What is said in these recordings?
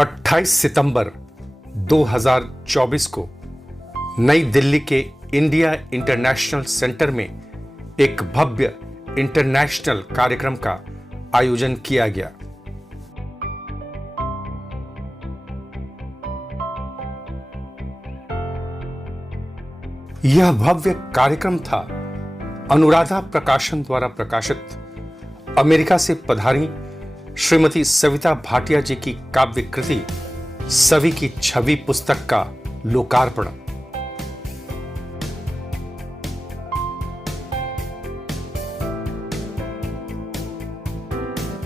28 सितंबर 2024 को नई दिल्ली के इंडिया इंटरनेशनल सेंटर में एक भव्य इंटरनेशनल कार्यक्रम का आयोजन किया गया। यह भव्य कार्यक्रम था अनुराधा प्रकाशन द्वारा प्रकाशित अमेरिका से पधारी श्रीमती सविता भाटिया जी की काव्य कृति सभी की छवि पुस्तक का लोकार्पण।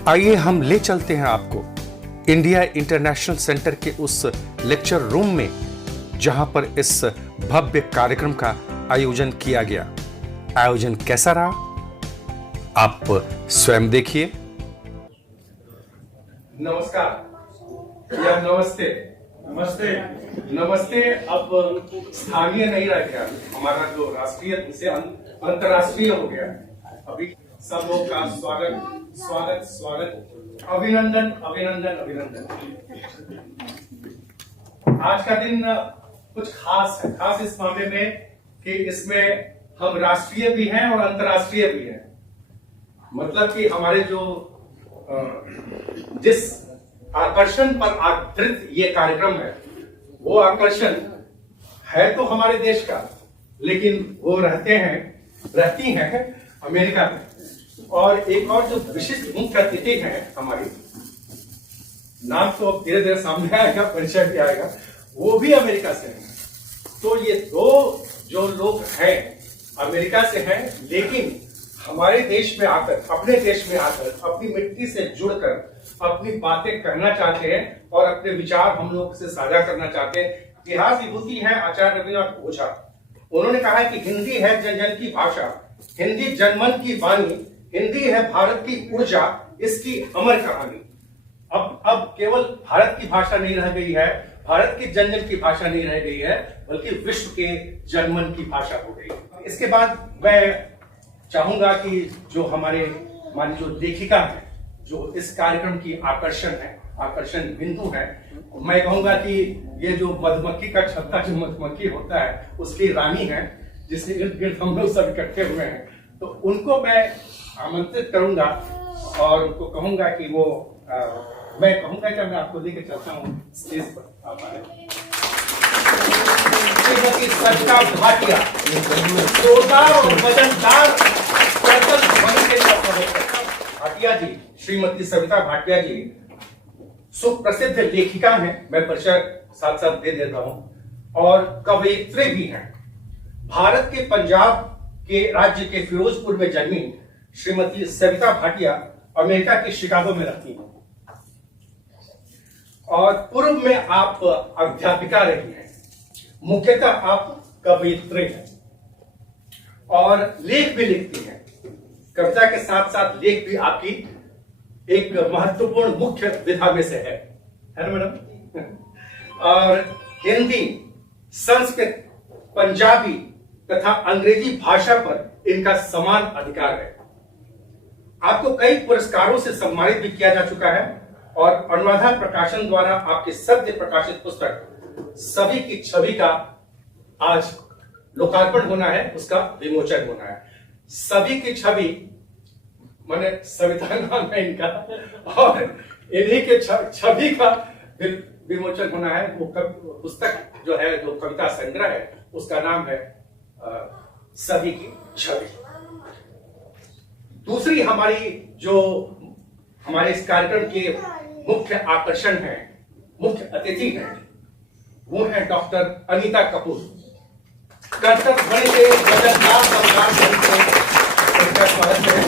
आइए हम ले चलते हैं आपको इंडिया इंटरनेशनल सेंटर के उस लेक्चर रूम में जहां पर इस भव्य कार्यक्रम का आयोजन किया गया। आयोजन कैसा रहा आप स्वयं देखिए। नमस्कार या नमस्ते नमस्ते नमस्ते। अब स्थानीय नहीं रह गया, हमारा जो राष्ट्रीय से अंतरराष्ट्रीय हो गया। अभी सब लोग का स्वागत स्वागत स्वागत, अभिनंदन अभिनंदन अभिनंदन। आज का दिन कुछ खास है, खास इस मामले में कि इसमें हम राष्ट्रीय भी हैं और अंतरराष्ट्रीय भी हैं। मतलब कि हमारे जो जिस आकर्षण पर आधारित ये कार्यक्रम है वो आकर्षण है तो हमारे देश का, लेकिन वो रहती हैं अमेरिका में। और एक और जो विशिष्ट मुख्य अतिथि है हमारी, नाम तो अब धीरे धीरे सामने आएगा, परिचय भी आएगा, वो भी अमेरिका से है। तो ये दो जो लोग हैं अमेरिका से हैं, लेकिन हमारे देश में आकर, अपने देश में आकर, अपनी मिट्टी से जुड़कर अपनी बातें कहना चाहते हैं और अपने विचार हम लोग से साझा करना चाहते हैं। इतिहास विभूति है आचार्य रविन्द्रनाथ ओझा। उन्होंने कहा है कि हिंदी है जन जन की भाषा, हिंदी जनमन की वाणी, हिंदी है भारत की ऊर्जा, इसकी अमर कहानी। अब केवल भारत की भाषा नहीं रह गई है, भारत की जन जन की भाषा नहीं रह गई है, बल्कि विश्व के जनमन की भाषा हो गई। इसके बाद मैं चाहूंगा कि जो हमारे मानी जो लेखिका है, जो इस कार्यक्रम की आकर्षण बिंदु है, मैं कहूंगा कि ये जो मधुमक्खी का छत्ता जो मधुमक्खी होता है उसकी रानी है, जिसके इर्द गिर्द हम लोग सब इकट्ठे हुए हैं, तो उनको मैं आमंत्रित करूंगा और उनको कहूंगा कि वो मैं कहूंगा कि मैं आपको लेकर चलता हूँ स्टेज पर। आप आए। श्रीमती सविता भाटिया, जोरदार और वजनदार भाटिया जी, श्रीमती सविता भाटिया जी सुप्रसिद्ध लेखिका हैं, मैं परिचय साथ साथ दे देता हूं, और कवयित्री भी हैं। भारत के पंजाब के राज्य के फिरोजपुर में जन्मी श्रीमती सविता भाटिया अमेरिका के शिकागो में रहती हैं और पूर्व में आप अध्यापिका रही हैं। मुख्यतः आप कवयित्री हैं और लेख भी लिखती हैं। कविता के साथ साथ लेख भी आपकी एक महत्वपूर्ण मुख्य विधा में से है ना मैडम? और हिंदी, संस्कृत, पंजाबी तथा अंग्रेजी भाषा पर इनका समान अधिकार है। आपको कई पुरस्कारों से सम्मानित भी किया जा चुका है और अनुराधा प्रकाशन द्वारा आपके सद्य प्रकाशित पुस्तक सभी की छवि का आज लोकार्पण होना है, उसका विमोचन होना है। सभी की छवि माने सविता नाम है इनका, और इन्हीं के छवि का विमोचन होना है। वो पुस्तक जो है, जो कविता संग्रह है, उसका नाम है सभी की छवि। दूसरी हमारी जो हमारे इस कार्यक्रम के मुख्य आकर्षण है, मुख्य अतिथि हैं, वो है डॉक्टर अनीता कपूर। कर्तव्य बड़े से वजनदार स्वागत है।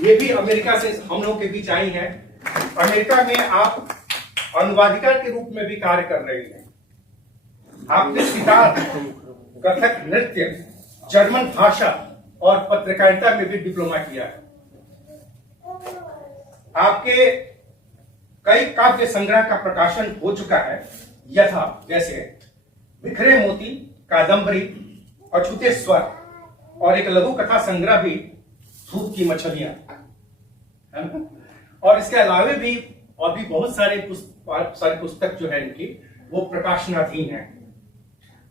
ये भी अमेरिका से हम लोग के बीच आई हैं। अमेरिका में आप अनुवादिका के रूप में भी कार्य कर रही हैं। आपने सितार, कथक नृत्य, जर्मन भाषा और पत्रकारिता में भी डिप्लोमा किया है। आपके कई काव्य संग्रह का प्रकाशन हो चुका है, यथा जैसे बिखरे मोती, कादंबरी, अछूते स्वर, और एक लघु कथा संग्रह भी, धूप की मछलियां, है ना? और इसके अलावा भी और भी बहुत सारी पुस्तक जो है इनकी वो प्रकाशनाधीन है।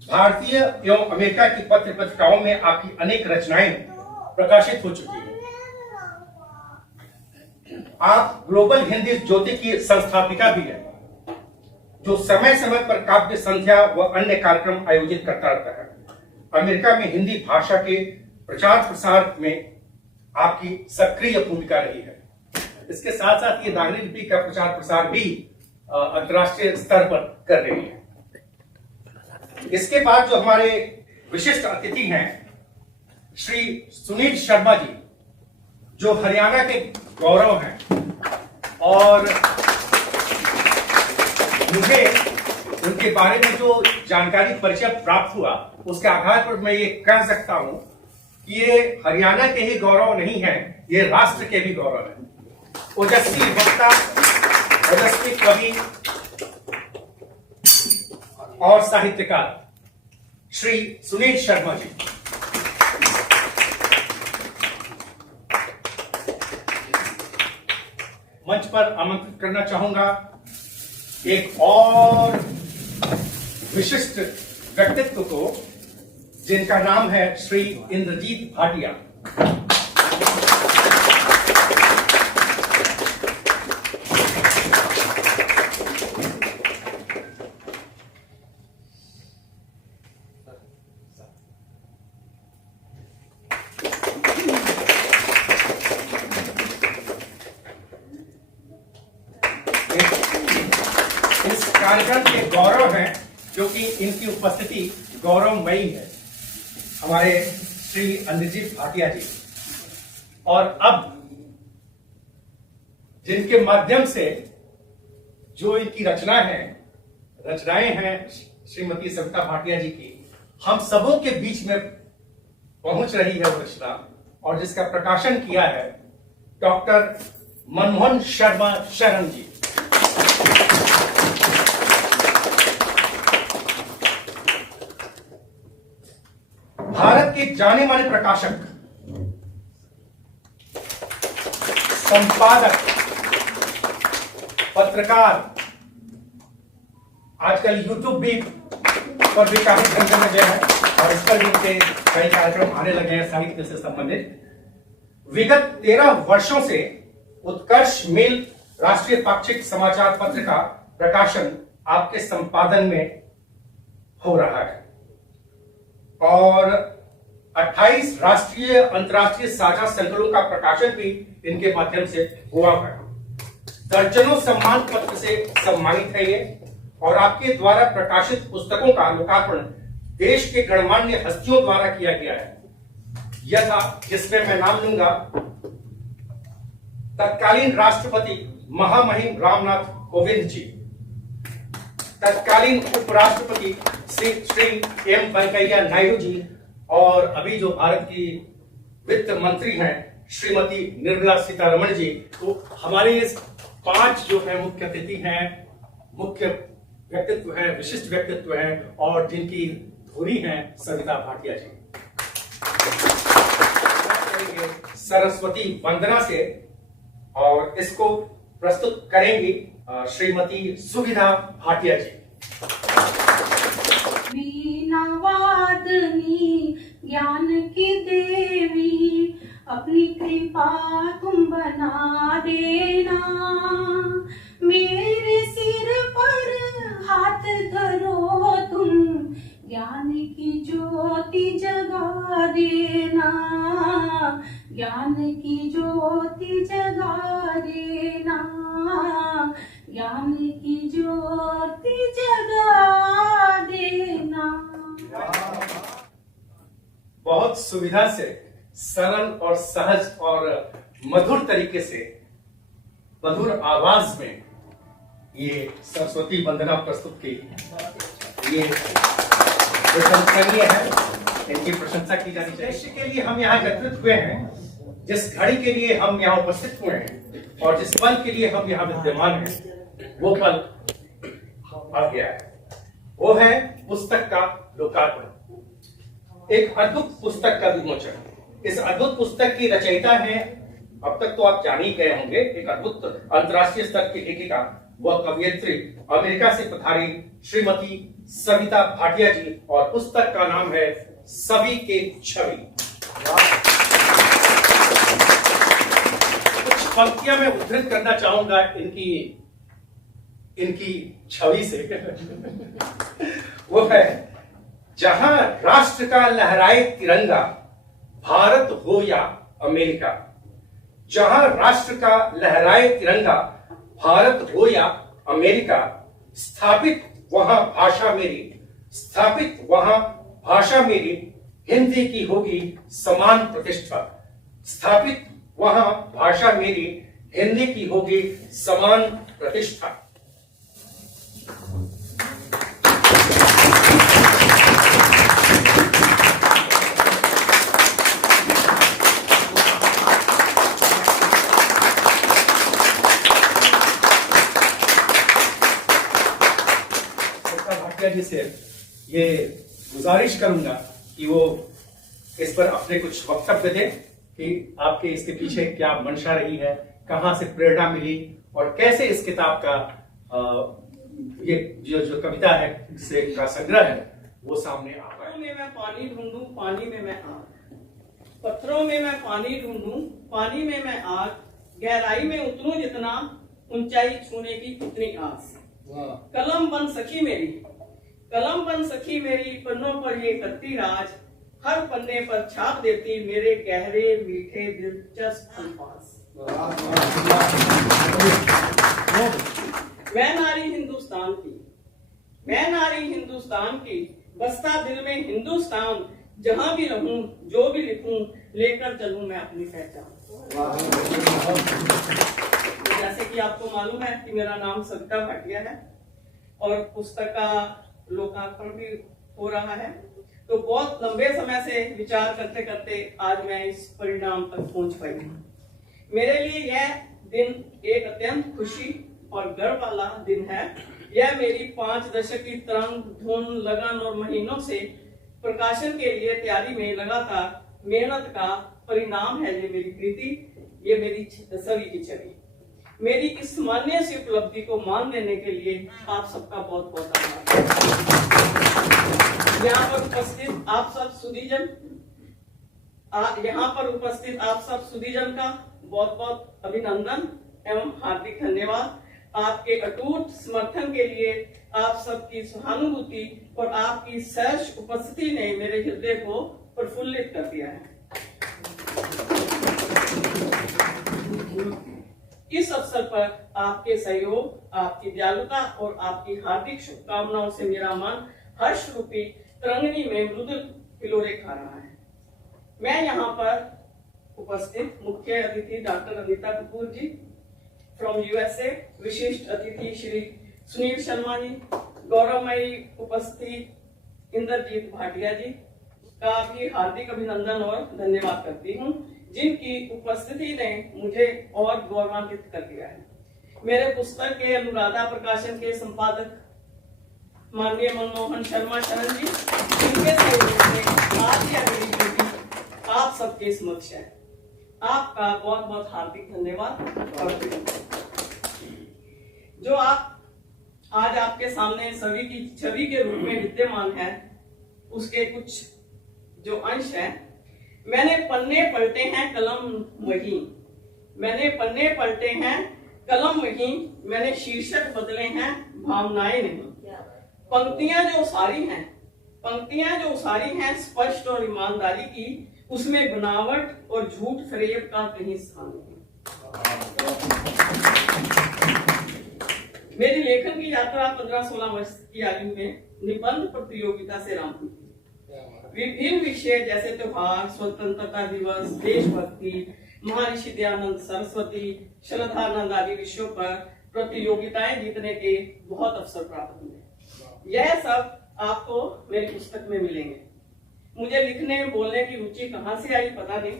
भारतीय एवं अमेरिका की पत्र पत्रिकाओं में आपकी अनेक रचनाएं प्रकाशित हो चुकी हैं। आप ग्लोबल हिंदी ज्योति की संस्थापिका भी हैं, जो समय समय पर काव्य संध्या व अन्य कार्यक्रम आयोजित करता रहता है। अमेरिका में हिंदी भाषा के प्रचार प्रसार में आपकी सक्रिय भूमिका रही है। इसके साथ साथ ये नागरिक लिपि का प्रचार प्रसार भी अंतर्राष्ट्रीय स्तर पर कर रही है। इसके बाद जो हमारे विशिष्ट अतिथि हैं श्री सुनील शर्मा जी, जो हरियाणा के गौरव हैं, और मुझे उनके बारे में जो जानकारी परिचय प्राप्त हुआ उसके आधार पर मैं ये कह सकता हूं कि ये हरियाणा के ही गौरव नहीं है, ये राष्ट्र के भी गौरव है। ओजस्वी वक्ता, ओजस्वी कवि और साहित्यकार श्री सुनील शर्मा जी। मंच पर आमंत्रित करना चाहूंगा एक और विशिष्ट व्यक्तित्व को, जिनका नाम है श्री इंद्रजीत भाटिया। कार्यक्रम के गौरव हैं, क्योंकि इनकी उपस्थिति गौरवमयी है, हमारे श्री इंद्रजीत भाटिया जी। और अब जिनके माध्यम से जो इनकी रचनाएं हैं श्रीमती सविता भाटिया जी की, हम सबों के बीच में पहुंच रही है वो रचना, और जिसका प्रकाशन किया है डॉक्टर मनमोहन शर्मा शरण जी। भारत के जाने माने प्रकाशक, संपादक, पत्रकार, आजकल यूट्यूब भी पर भी काफी चलने लगे हैं और इस पर भी उनके कई कार्यक्रम आने लगे हैं साहित्य से संबंधित। विगत 13 वर्षों से उत्कर्ष मेल राष्ट्रीय पाक्षिक समाचार पत्र का प्रकाशन आपके संपादन में हो रहा है, और 28 राष्ट्रीय अंतर्राष्ट्रीय साझा संकलनों का प्रकाशन भी इनके माध्यम से हुआ है। दर्जनों सम्मान पत्र से सम्मानित है ये, और आपके द्वारा प्रकाशित पुस्तकों का लोकार्पण देश के गणमान्य हस्तियों द्वारा किया गया है। यथा, जिसमें मैं नाम लूंगा, तत्कालीन राष्ट्रपति महामहिम रामनाथ कोविंद जी, तत्कालीन उपराष्ट्रपति श्री एम वेंकैया नायडू जी, और अभी जो भारत की वित्त मंत्री हैं श्रीमती निर्मला सीतारमण जी। तो हमारे इस 5 जो है मुख्य अतिथि हैं, मुख्य व्यक्तित्व हैं, विशिष्ट व्यक्तित्व हैं, और जिनकी धुरी हैं सविता भाटिया जी। सरस्वती वंदना से, और इसको प्रस्तुत करेंगी श्रीमती सुविधा भाटिया जी। वीणा वादनी ज्ञान की देवी, अपनी कृपा तुम बना देना। मेरे सिर पर हाथ धरो तुम, ज्ञान की ज्योति जगा देना। ज्ञान की ज्योति जगा देना। ज्ञान की ज्योति जगा देना। बहुत सुविधा से, सरल और सहज और मधुर तरीके से, मधुर आवाज में ये सरस्वती वंदना प्रस्तुत की। ये प्रशंसनीय है, इनकी प्रशंसा की जानी चाहिए। देश के लिए हम यहाँ एकत्रित हुए हैं, जिस घड़ी के लिए हम यहाँ उपस्थित हुए हैं और जिस पल के लिए हम यहाँ विद्यमान हैं, वो पल आ गया है। वो है पुस्तक का लोकार्पण, एक अद्भुत पुस्तक का विमोचन। इस अद्भुत पुस्तक की रचयिता है अब तक तो आप जान ही गए होंगे, एक अद्भुत अंतर्राष्ट्रीय स्तर की लेखिका व कवयित्री, अमेरिका से पधारी श्रीमती सविता भाटिया जी, और पुस्तक का नाम है सभी के छवि। कुछ पंक्तियां मैं उद्धृत करना चाहूंगा इनकी छवि से। वो है, जहां राष्ट्र का लहराए तिरंगा, भारत हो या अमेरिका। जहां राष्ट्र का लहराए तिरंगा, भारत हो या अमेरिका, स्थापित वहां भाषा मेरी, हिंदी की होगी समान प्रतिष्ठा। स्थापित वहां भाषा मेरी, हिंदी की होगी समान प्रतिष्ठा। जी से ये गुजारिश करूंगा कि वो इस पर अपने कुछ वक्तव्य दें कि आपके इसके पीछे क्या मंशा रही है, कहां से प्रेरणा मिली, और कैसे इस किताब का ये जो कविता है से का संग्रह है वो सामने आ पाए। में मैं पानी ढूंढूं, पानी में मैं आग, पत्थरों में मैं पानी ढूंढूं, पानी में मैं आग, गहराई में उतरूं जितना, ऊंचाई छूने की कितनी आस। कलम बन सखी मेरी, पन्नों पर ये करती राज, हर पन्ने पर छाप देती मेरे गहरे मीठे दिलचस्प अल्फाज। मैं नारी हिंदुस्तान की, बसता दिल में हिंदुस्तान, जहां भी रहूं जो भी लिखूं, लेकर चलूं मैं अपनी पहचान। जैसे कि आपको मालूम है कि मेरा नाम सविता भाटिया है और पुस्तक का लोकार्पण भी हो रहा है, तो बहुत लंबे समय से विचार करते करते आज मैं इस परिणाम तक पहुंच पाई हूँ। मेरे लिए यह दिन एक अत्यंत खुशी और गर्व वाला दिन है। यह मेरी 5 दशक की तरंग धुन, लगन और महीनों से प्रकाशन के लिए तैयारी में लगातार मेहनत का परिणाम है। ये मेरी कृति, ये मेरी सभी की छवि। मेरी इस मान्य सी उपलब्धि को मान देने के लिए आप सबका बहुत बहुत आभार। यहाँ पर उपस्थित आप सब सुधीजन का बहुत बहुत अभिनंदन एवं हार्दिक धन्यवाद। आपके अटूट समर्थन के लिए आप सबकी सहानुभूति और आपकी सहर्ष उपस्थिति ने मेरे हृदय को प्रफुल्लित कर दिया है। इस अवसर पर आपके सहयोग, आपकी दयालुता और आपकी हार्दिक शुभकामनाओं से मेरा मन हर्ष रूपी तरंगिनी में मृदुल हिलोरे खा रहा है। मैं यहाँ पर उपस्थित मुख्य अतिथि doctor Anita Kapoor ji from USA, विशिष्ट अतिथि श्री सुनील शर्मा जी, गौरवमयी उपस्थित इंद्रजीत भाटिया जी का भी हार्दिक अभिनंदन और धन्यवाद करती हूँ, जिनकी उपस्थिति ने मुझे और गौरवान्वित कर दिया है। मेरे पुस्तक के अनुराधा प्रकाशन के संपादक माननीय मनमोहन शर्मा शरण जी, जिनके सहयोग से आज यह मेरी कृति आप सबके समक्ष है। आपका बहुत बहुत हार्दिक धन्यवाद। जो आप आज आपके सामने सभी की छवि के रूप में विद्यमान है, उसके कुछ जो अंश है। मैंने पन्ने पलटे हैं कलम वही, मैंने पन्ने पलटे हैं कलम वही, मैंने शीर्षक बदले हैं भावनाएं नहीं। पंक्तियां जो सारी हैं स्पष्ट और ईमानदारी की, उसमें बनावट और झूठ फरेब का कहीं स्थान नहीं। मेरी लेखन की यात्रा 15-16 वर्ष की आयु में निबंध प्रतियोगिता से आरंभ हुई। विभिन्न विषय जैसे त्योहार, स्वतंत्रता दिवस, देशभक्ति, महर्षि दयानंद सरस्वती, श्रद्धानंद आदि विषयों पर प्रतियोगिताएं जीतने के बहुत अवसर प्राप्त हुए। यह सब आपको मेरी पुस्तक में मिलेंगे। मुझे लिखने बोलने की रुचि कहाँ से आई पता नहीं,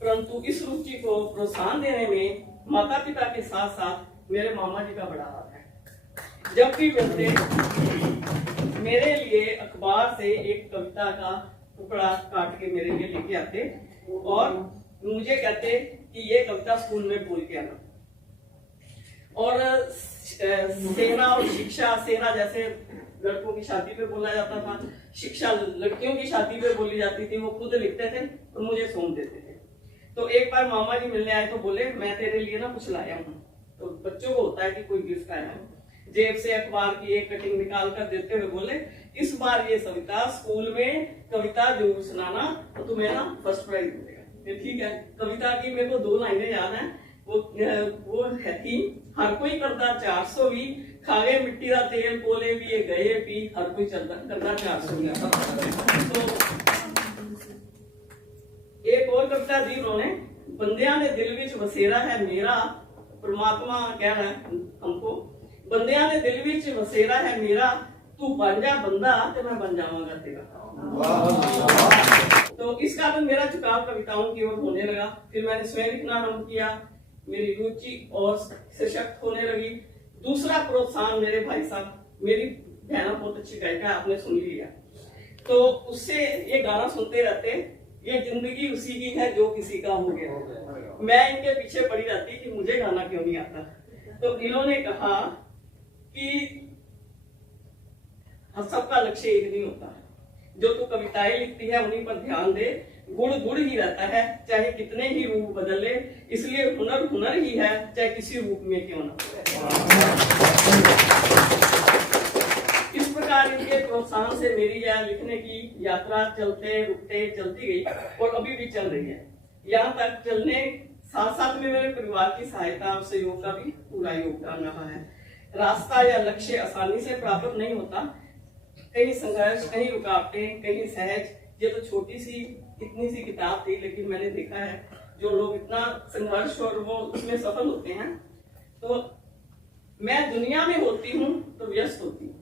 परंतु इस रुचि को प्रोत्साहन देने में माता पिता के साथ साथ मेरे मामा जी का बड़ा हाथ है। जब भी मिलते मेरे लिए अखबार से एक कविता का टुकड़ा काट के मेरे लिए लेके आते और मुझे कहते कि ये कविता स्कूल में बोल के आना। और सेना और शिक्षा, सेना जैसे लड़कों की शादी पे बोला जाता था, शिक्षा लड़कियों की शादी पे बोली जाती थी। वो खुद लिखते थे और मुझे सौंप देते थे। तो एक बार मामा जी मिलने आए तो बोले मैं तेरे लिए ना कुछ लाया हूँ। तो बच्चों को होता है कि कोई गिफ्ट आया है, जेब से अखबार की एक कटिंग निकाल कर देते हुए बोले इस बार ये सविता स्कूल में कविता जरूर सुनाना तो तुम्हें ना फर्स्ट प्राइज मिलेगा। ठीक है। कविता की मेरे को 2 लाइनें याद है। वो है थी, हर कोई करदा 420 खागे मिट्टी का तेल कोले भी ये गए पी, हर कोई चलता करदा 420। तो एक और कविता दी उन्होंने, बंदियां ने दिल विच वसेरा है मेरा, परमात्मा कह रहा है हमको, बंदियां ने दिल विच वसेरा है मेरा, तू बन जा बंदा तो मैं बन जाऊंगा तेरा। तो इस कारण मेरा झुकाव कविताओं की ओर होने लगा। फिर मैंने स्वयं लिखना आरंभ किया, मेरी रुचि और सशक्त होने लगी। दूसरा प्रोत्साहन मेरे भाई साहब, मेरी बहना बहुत अच्छी गायिका, आपने सुन लिया, तो उससे ये गाना सुनते रहते, ये जिंदगी उसी की है जो किसी का हो गया। मैं इनके पीछे पड़ी रहती कि मुझे गाना क्यों नहीं आता। तो इन्होंने कहा कि सबका लक्ष्य एक नहीं होता, जो तू कविताएं लिखती है उन्हीं पर ध्यान दे, गुण गुण ही रहता है चाहे कितने ही रूप बदले, इसलिए हुनर हुनर ही है चाहे किसी रूप में क्यों ना। इस प्रकार इनके प्रोत्साहन से मेरी यह लिखने की यात्रा चलते रुकते चलती गई और अभी भी चल रही है। यहाँ तक चलने साथ साथ में मेरे परिवार की सहायता और सहयोग का भी पूरा योगदान रहा है। रास्ता या लक्ष्य आसानी से प्राप्त नहीं होता, कहीं संघर्ष, कहीं रुकावटें, कहीं सहज। ये तो छोटी सी इतनी सी किताब थी, लेकिन मैंने देखा है जो लोग इतना संघर्ष और वो उसमें सफल होते हैं। तो मैं दुनिया में होती हूँ तो व्यस्त होती हूँ,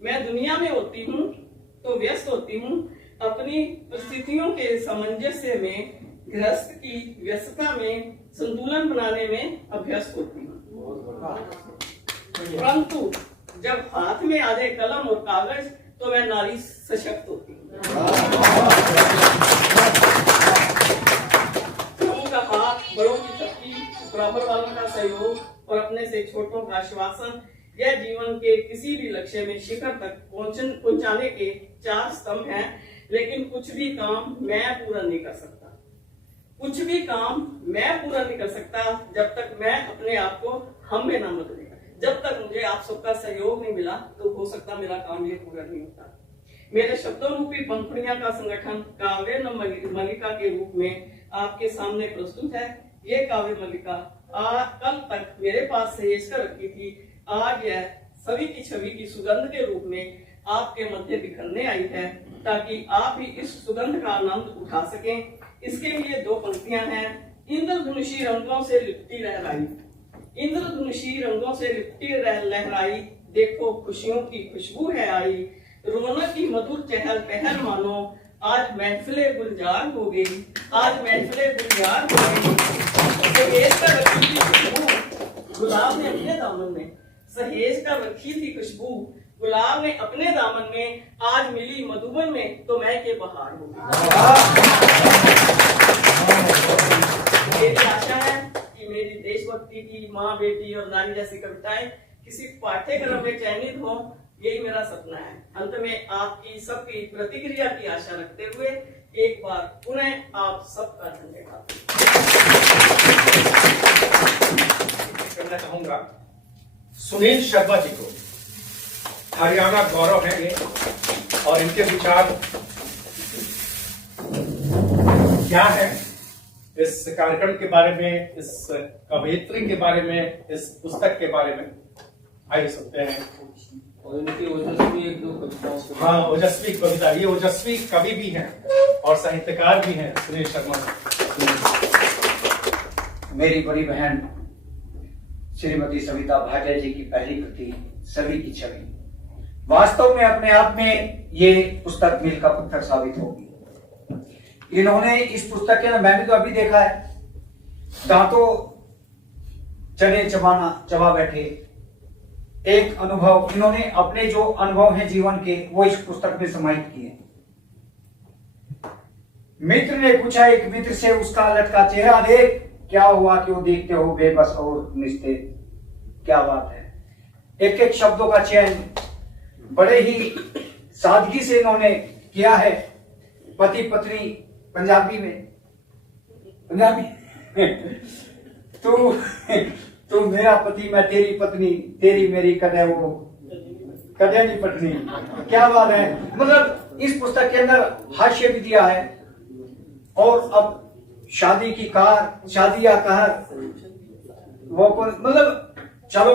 मैं दुनिया में होती हूँ तो व्यस्त होती हूँ, अपनी परिस्थितियों के सामंजस्य में, गृहस्थ की व्यस्तता में संतुलन बनाने में अभ्यस्त होती हूँ। परंतु जब हाथ में आ जाए कलम और कागज तो मैं नारी सशक्त होती हूँ। का हाथ, बड़ों की थपकी, बराबर वालों का सहयोग और अपने से छोटों का आश्वासन, यह जीवन के किसी भी लक्ष्य में शिखर तक पहुंचाने के 4 स्तंभ हैं। लेकिन कुछ भी काम मैं पूरा नहीं कर सकता, कुछ भी काम मैं पूरा नहीं कर सकता जब तक मैं अपने आप को हम में ना बदले। जब तक मुझे आप सबका सहयोग नहीं मिला तो हो सकता मेरा काम ये पूरा नहीं होता। मेरे शब्दों रूपी पंखुड़ियां का संगठन काव्य मल्लिका के रूप में आपके सामने प्रस्तुत है। ये काव्य मल्लिका कल तक मेरे पास सहेज कर रखी थी, आज यह सभी की छवि की सुगंध के रूप में आपके मध्य बिखरने आई है, ताकि आप भी इस सुगंध का आनंद उठा सकें। इसके लिए 2 पंक्तियां हैं। इंद्रधनुषी रंगों से लिपटी लहराई, इंद्रधनुषी रंगों से लिपटी लहराई, देखो खुशियों की खुशबू है आई, रौनक की मधुर चहल पहल मानो, आज महफिले गुलजार हो गई, आज महफिले गुलजार हो गई। सहेज कर रखी थी खुशबू गुलाब ने अपने दामन में, सहेज कर रखी थी खुशबू गुलाब ने अपने दामन में, आज मिली मधुबन में तो मैं के बहार हो गई। मेरी आशा है कि मेरी देशभक्ति की, माँ बेटी और नारी जैसी कविताएं किसी पाठ्यक्रम में चयनित हो, यही मेरा सपना है। अंत में आपकी सबकी प्रतिक्रिया की आशा रखते हुए एक बार पुनः आप सबका धन्यवाद करना चाहूंगा। सुनील शर्मा जी को, हरियाणा गौरव है ये, और इनके विचार क्या है इस कार्यक्रम के बारे में, इस कवयित्री के बारे में, इस पुस्तक के बारे में, आइए सुनते हैं। और इनकी ओजस्वी 1-2 कविताओं को, हाँ, ओजस्वी कविता, ये ओजस्वी कवि भी हैं और साहित्यकार भी हैं सुनील शर्मा जी। मेरी बड़ी बहन श्रीमती सविता भाटिया जी की पहली कृति सभी की छवि वास्तव में अपने आप में ये पुस्तक मील का पत्थर साबित होगी। इन्होंने इस पुस्तक के, मैंने तो अभी देखा है, दांतों चने चबा बैठे एक अनुभव, इन्होंने अपने जो अनुभव हैं जीवन के वो इस पुस्तक में समाहित किए। मित्र ने पूछा एक मित्र से, उसका लटका चेहरा देख, क्या हुआ क्यों देखते हो बेबस और निस्तेज। क्या बात है, एक एक शब्दों का चयन बड़े ही सादगी से इन्होंने किया है। पति पत्नी पंजाबी में, पंजाबी तू मेरा पति, मैं तेरी पत्नी, तेरी मेरी कदे वो कदे नहीं पत्नी। क्या बात है, मतलब इस पुस्तक के अंदर हास्य भी दिया है। और अब शादी की कार, शादी या कहर, वो मतलब चलो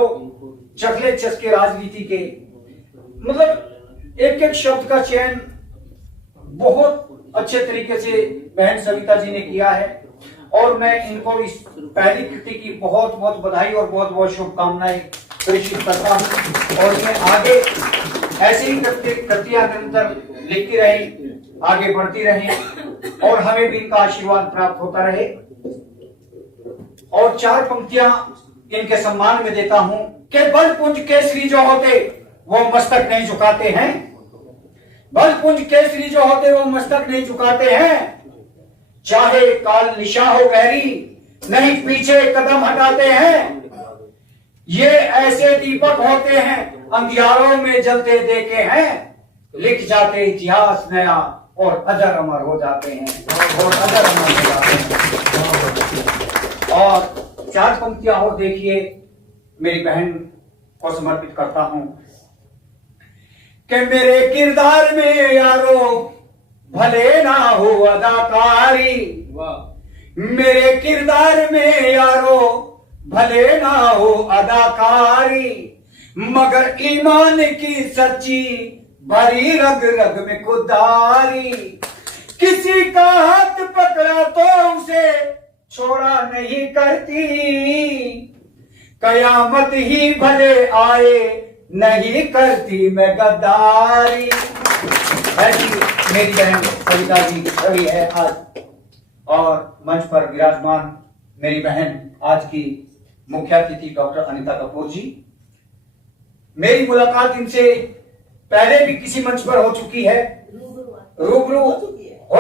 चखले चस्के राजनीति के, मतलब एक एक शब्द का चयन बहुत अच्छे तरीके से बहन सविता जी ने किया है। और मैं इनको इस पहली कृति की बहुत बहुत बधाई और बहुत बहुत शुभकामनाएं प्रेषित करता हूं। और ये आगे ऐसे ही कृतियां निरंतर लिखती रहे, आगे बढ़ती रहे और हमें भी इनका आशीर्वाद प्राप्त होता रहे। और 4 पंक्तियां इनके सम्मान में देता हूं कि बलपुंज केसरी जो होते वो मस्तक नहीं झुकाते हैं, बलपुंज केसरी जो होते वो मस्तक नहीं झुकाते हैं। चाहे काल निशा हो गहरी, नहीं पीछे कदम हटाते हैं। ये ऐसे दीपक होते हैं अंधियारों में जलते देखे हैं, लिख जाते इतिहास नया और अजर अमर हो जाते हैं, और अजर अमर हो जाते हैं। और 4 पंक्तियां और देखिए, मेरी बहन को समर्पित करता हूं कि मेरे किरदार में यारो भले ना हो अदाकारी, मेरे किरदार में यारो भले ना हो अदाकारी, मगर ईमान की सच्ची भरी रग रग में खुदारी। किसी का हाथ पकड़ा तो उसे छोड़ा नहीं करती, कयामत ही भले आए नहीं करती मैं गद्दारी। ऐसी मेरी बहन सविता जी छवि है आज, और मंच पर विराजमान मेरी बहन आज की मुख्य अतिथि डॉक्टर अनीता कपूर जी। मेरी मुलाकात इनसे पहले भी किसी मंच पर हो चुकी है, रूबरू हो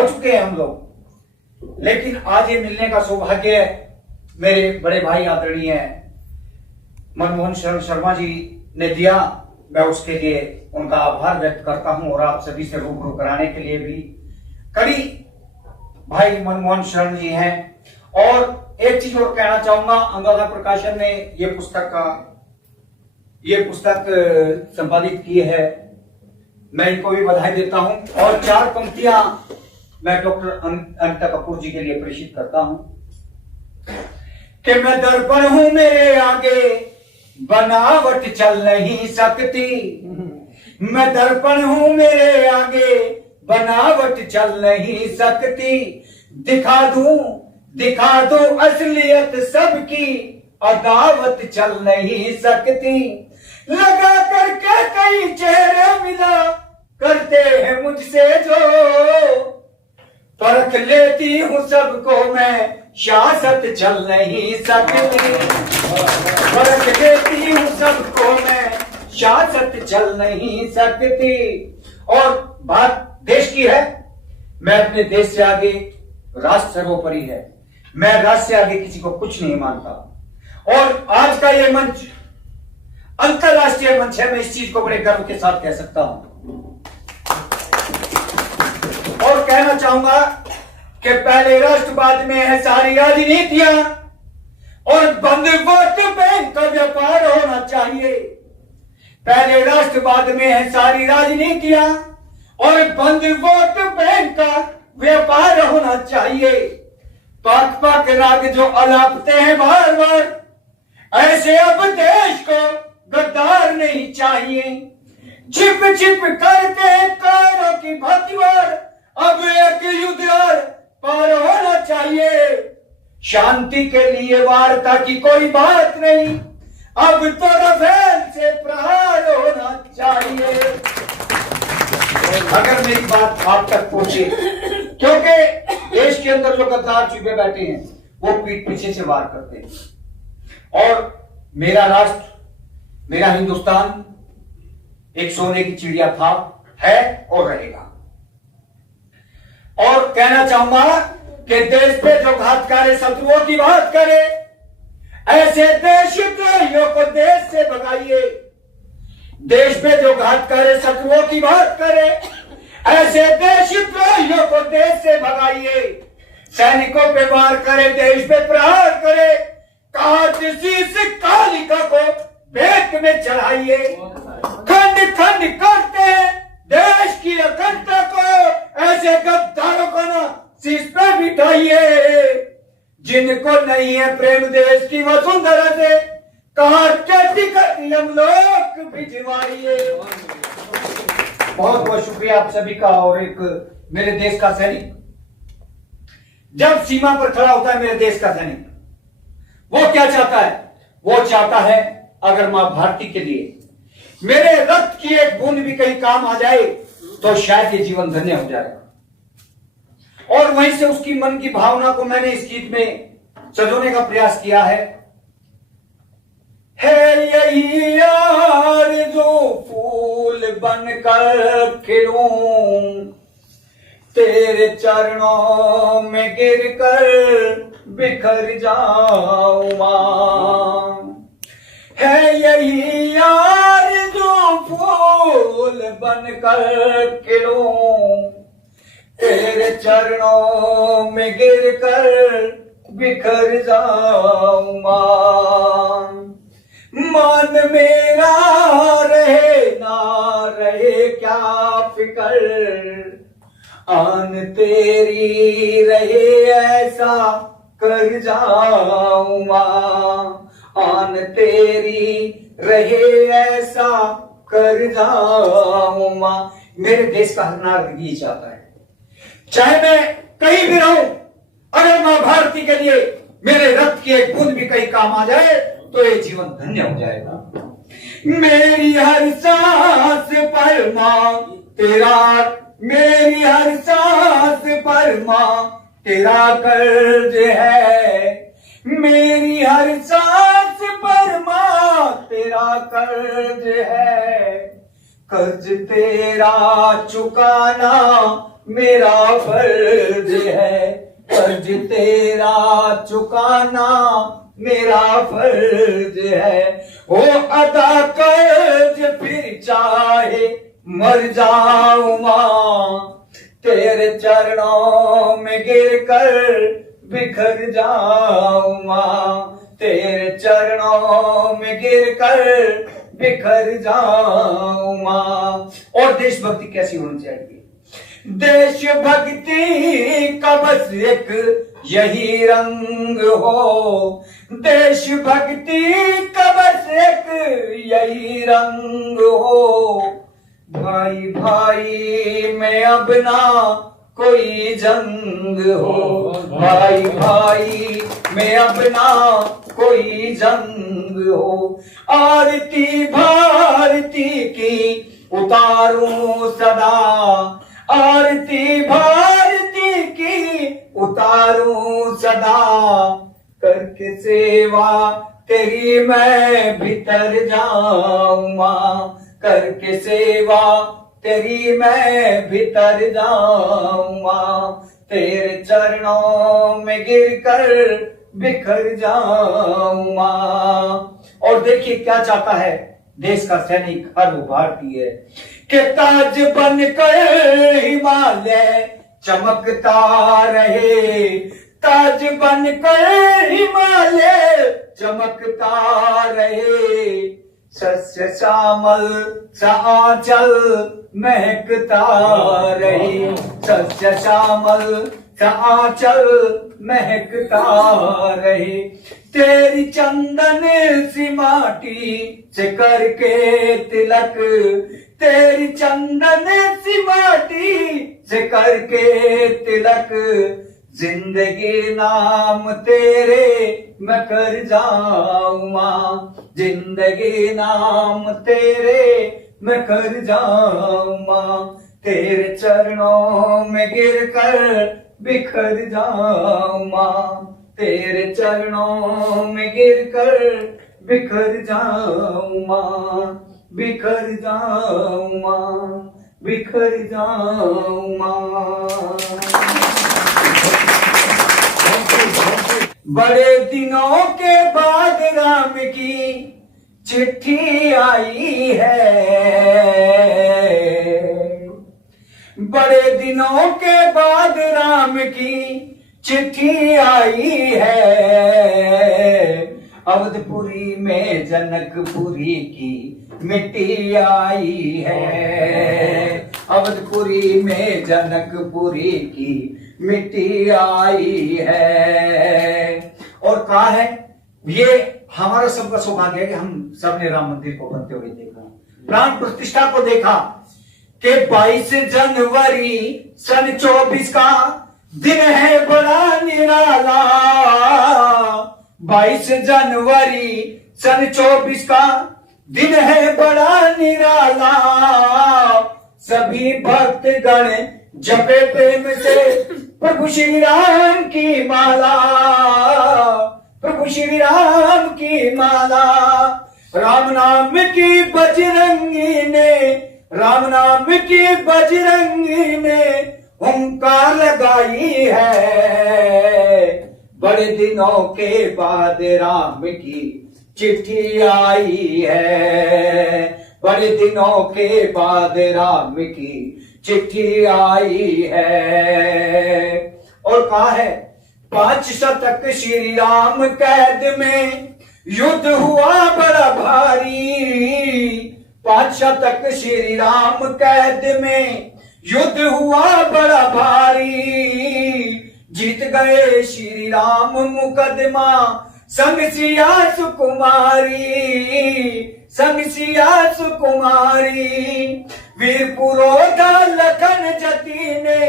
चुके हैं हम लोग, लेकिन आज ये मिलने का सौभाग्य मेरे बड़े भाई आदरणीय मनमोहन शर्मा जी ने दिया। मैं उसके लिए उनका आभार व्यक्त करता हूं, और आप सभी से रूबरू कराने के लिए भी कड़ी भाई मनमोहन शरण जी हैं। और एक चीज और कहना चाहूंगा, अनुराधा प्रकाशन ने ये पुस्तक संपादित की है, मैं इनको भी बधाई देता हूं। और 4 पंक्तियां मैं डॉक्टर अनीता कपूर जी के लिए प्रेषित करता हूं कि मैं दर्पण हूं मेरे आगे बनावट चल नहीं सकती, मैं दर्पण हूं मेरे आगे बनावट चल नहीं सकती, दिखा दो असलियत सबकी अदावत चल नहीं सकती, लगा करके कई चेहरे मिला करते हैं मुझसे जो, परख लेती हूं सबको मैं शासत चल नहीं सकती, परख लेती हूं सबको मैं शासत चल नहीं सकती। और बात देश की है, मैं अपने देश से आगे, राष्ट्र सर्वोपरि है, मैं राष्ट्र से आगे किसी को कुछ नहीं मानता। और आज का ये मंच अंतरराष्ट्रीय मंच है, मैं इस चीज को बड़े गर्व के साथ कह सकता हूं। और कहना चाहूंगा कि पहले राष्ट्रवाद में है सारी राजनीतियां, और बंद वोट बैंक का व्यापार होना चाहिए। पहले राष्ट्रवाद में है सारी राजनीतियां, और बंद वोट बैंक का व्यापार होना चाहिए। पाक पाक राग जो अलापते हैं बार बार, ऐसे अब देश को गद्दार नहीं चाहिए। छिप छिप करके कारों की भतीवार, अब एक युद्ध पार होना चाहिए। शांति के लिए वार्ता की कोई बात नहीं, अब तो रफेल से प्रहार होना चाहिए। अगर मेरी बात आप तक पहुंचे, क्योंकि देश के अंदर जो गद्दार चुपे बैठे हैं वो पीठ पीछे से वार करते हैं। और मेरा राष्ट्र, मेरा हिंदुस्तान एक सोने की चिड़िया था, है और रहेगा। और कहना चाहूंगा कि देश पे जो घातकारी शत्रुओं की बात करे, ऐसे देशद्रोहियों को देश से भगाइए। देश पे जो घातकारी शत्रुओं की बात करे, ऐसे देशद्रोहियों को देश से भगाइए। सैनिकों पे वार करे, देश पे प्रहार करे, काट शीश कालिका को बेक में चढ़ाइए। खंड खंड करते हैं देश की अखंडता को, ऐसे गद्दारों को ना शीश पे बिठाइए। जिनको नहीं है प्रेम देश की वसुंधरा से, काट के टिकट हम लोग भिजवाइए। बहुत बहुत शुक्रिया आप सभी का। और एक मेरे देश का सैनिक जब सीमा पर खड़ा होता है, मेरे देश का सैनिक, वो क्या चाहता है? वो चाहता है अगर मां भारती के लिए मेरे रक्त की एक बूंद भी कहीं काम आ जाए तो शायद ये जीवन धन्य हो जाएगा। और वहीं से उसकी मन की भावना को मैंने इस गीत में सजोने का प्रयास किया है यही यार जो फूल बनकर खिलूं, तेरे चरणों में गिरकर बिखर जाऊं मां। है यही यार जो फूल बनकर खिलूं, तेरे चरणों में गिरकर बिखर जाऊं मां। मान मेरा रहे ना रहे क्या फिकर, आन तेरी रहे ऐसा कर जाऊं मां। आन तेरी रहे ऐसा कर जाऊं मां। मेरे देश का हर नागरिक ये चाहता है, चाहे मैं कहीं भी रहूं, अगर मां भारती के लिए मेरे रक्त की एक बूंद भी कहीं काम आ जाए तो ये जीवन धन्य हो जाएगा। मेरी हर सांस पर मां तेरा, मेरी हर सांस पर मां तेरा कर्ज है। मेरी हर सांस पर मां तेरा कर्ज है। कर्ज तेरा चुकाना मेरा फर्ज है। कर्ज तेरा चुकाना मेरा फर्ज है। ओ अदा कर्ज फिर चाहे मर जाऊं मां, तेरे चरणों में गिरकर बिखर जाऊं मां। तेरे चरणों में गिरकर बिखर जाऊं मां। और देशभक्ति कैसी होनी चाहिए? देशभक्ति का बस एक यही रंग हो। देशभक्ति का बस एक यही रंग हो। भाई भाई में अब ना कोई जंग हो। भाई भाई में अब ना कोई जंग हो। आरती भारती की उतारूं सदा, आरती भारती की उतारूं सदा। करके सेवा तेरी मैं भीतर जाऊं मां। करके सेवा तेरी मैं भीतर जाऊं मां। तेरे चरणों में गिरकर बिखर जाऊं मां। और देखिए क्या चाहता है देश का सैनिक, हर वो भारतीय है कि ताज बनकर हिमालय चमकता रहे। ताज बनकर हिमालय चमकता रहे। सस्य श्यामल सा आंचल महकता रहे। सस्य श्यामल सा आंचल महकता रहे। तेरी चंदन सी माटी से करके तिलक, तेरी चंदन सी माटी से करके तिलक। जिंदगी नाम तेरे मैं कर जाऊं मां। जिंदगी नाम तेरे मैं कर जाऊं मां। तेरे चरणों में गिरकर बिखर जाऊं मां। तेरे चरणों में गिरकर बिखर जाऊं मां। बिखर जाऊं मां। बिखर जाऊं मां। बड़े दिनों के बाद राम की चिट्ठी आई है, बड़े दिनों के बाद राम की चिट्ठी आई है। अवधपुरी में जनकपुरी की मिट्टी आई है, अवधपुरी में जनकपुरी की मिट्टी आई है। और कहा है, ये हमारा सबका सौभाग्य है कि हम सबने राम मंदिर को बनते हुए देखा, प्राण प्रतिष्ठा को देखा कि 22 जनवरी सन 24 का दिन है बड़ा निराला। 22 जनवरी सन 24 का दिन है बड़ा निराला। सभी भक्तगण जपे प्रेम से प्रभु श्री राम की माला, प्रभु श्री राम की माला। राम नाम की बजरंगी ने, राम नाम की बजरंगी ने ओंकार लगाई है। बड़े दिनों के बाद राम की चिट्ठी आई है, बड़े दिनों के बाद राम की चिट्ठी आई है। और कहा है, 5 शतक श्री राम कैद में युद्ध हुआ बड़ा भारी। 5 शतक श्री राम कैद में युद्ध हुआ बड़ा भारी। जीत गए श्री राम मुकदमा संग सिया सुकुमारी, संग सिया सुकुमारी। वीर पुरोधा लखन जती ने,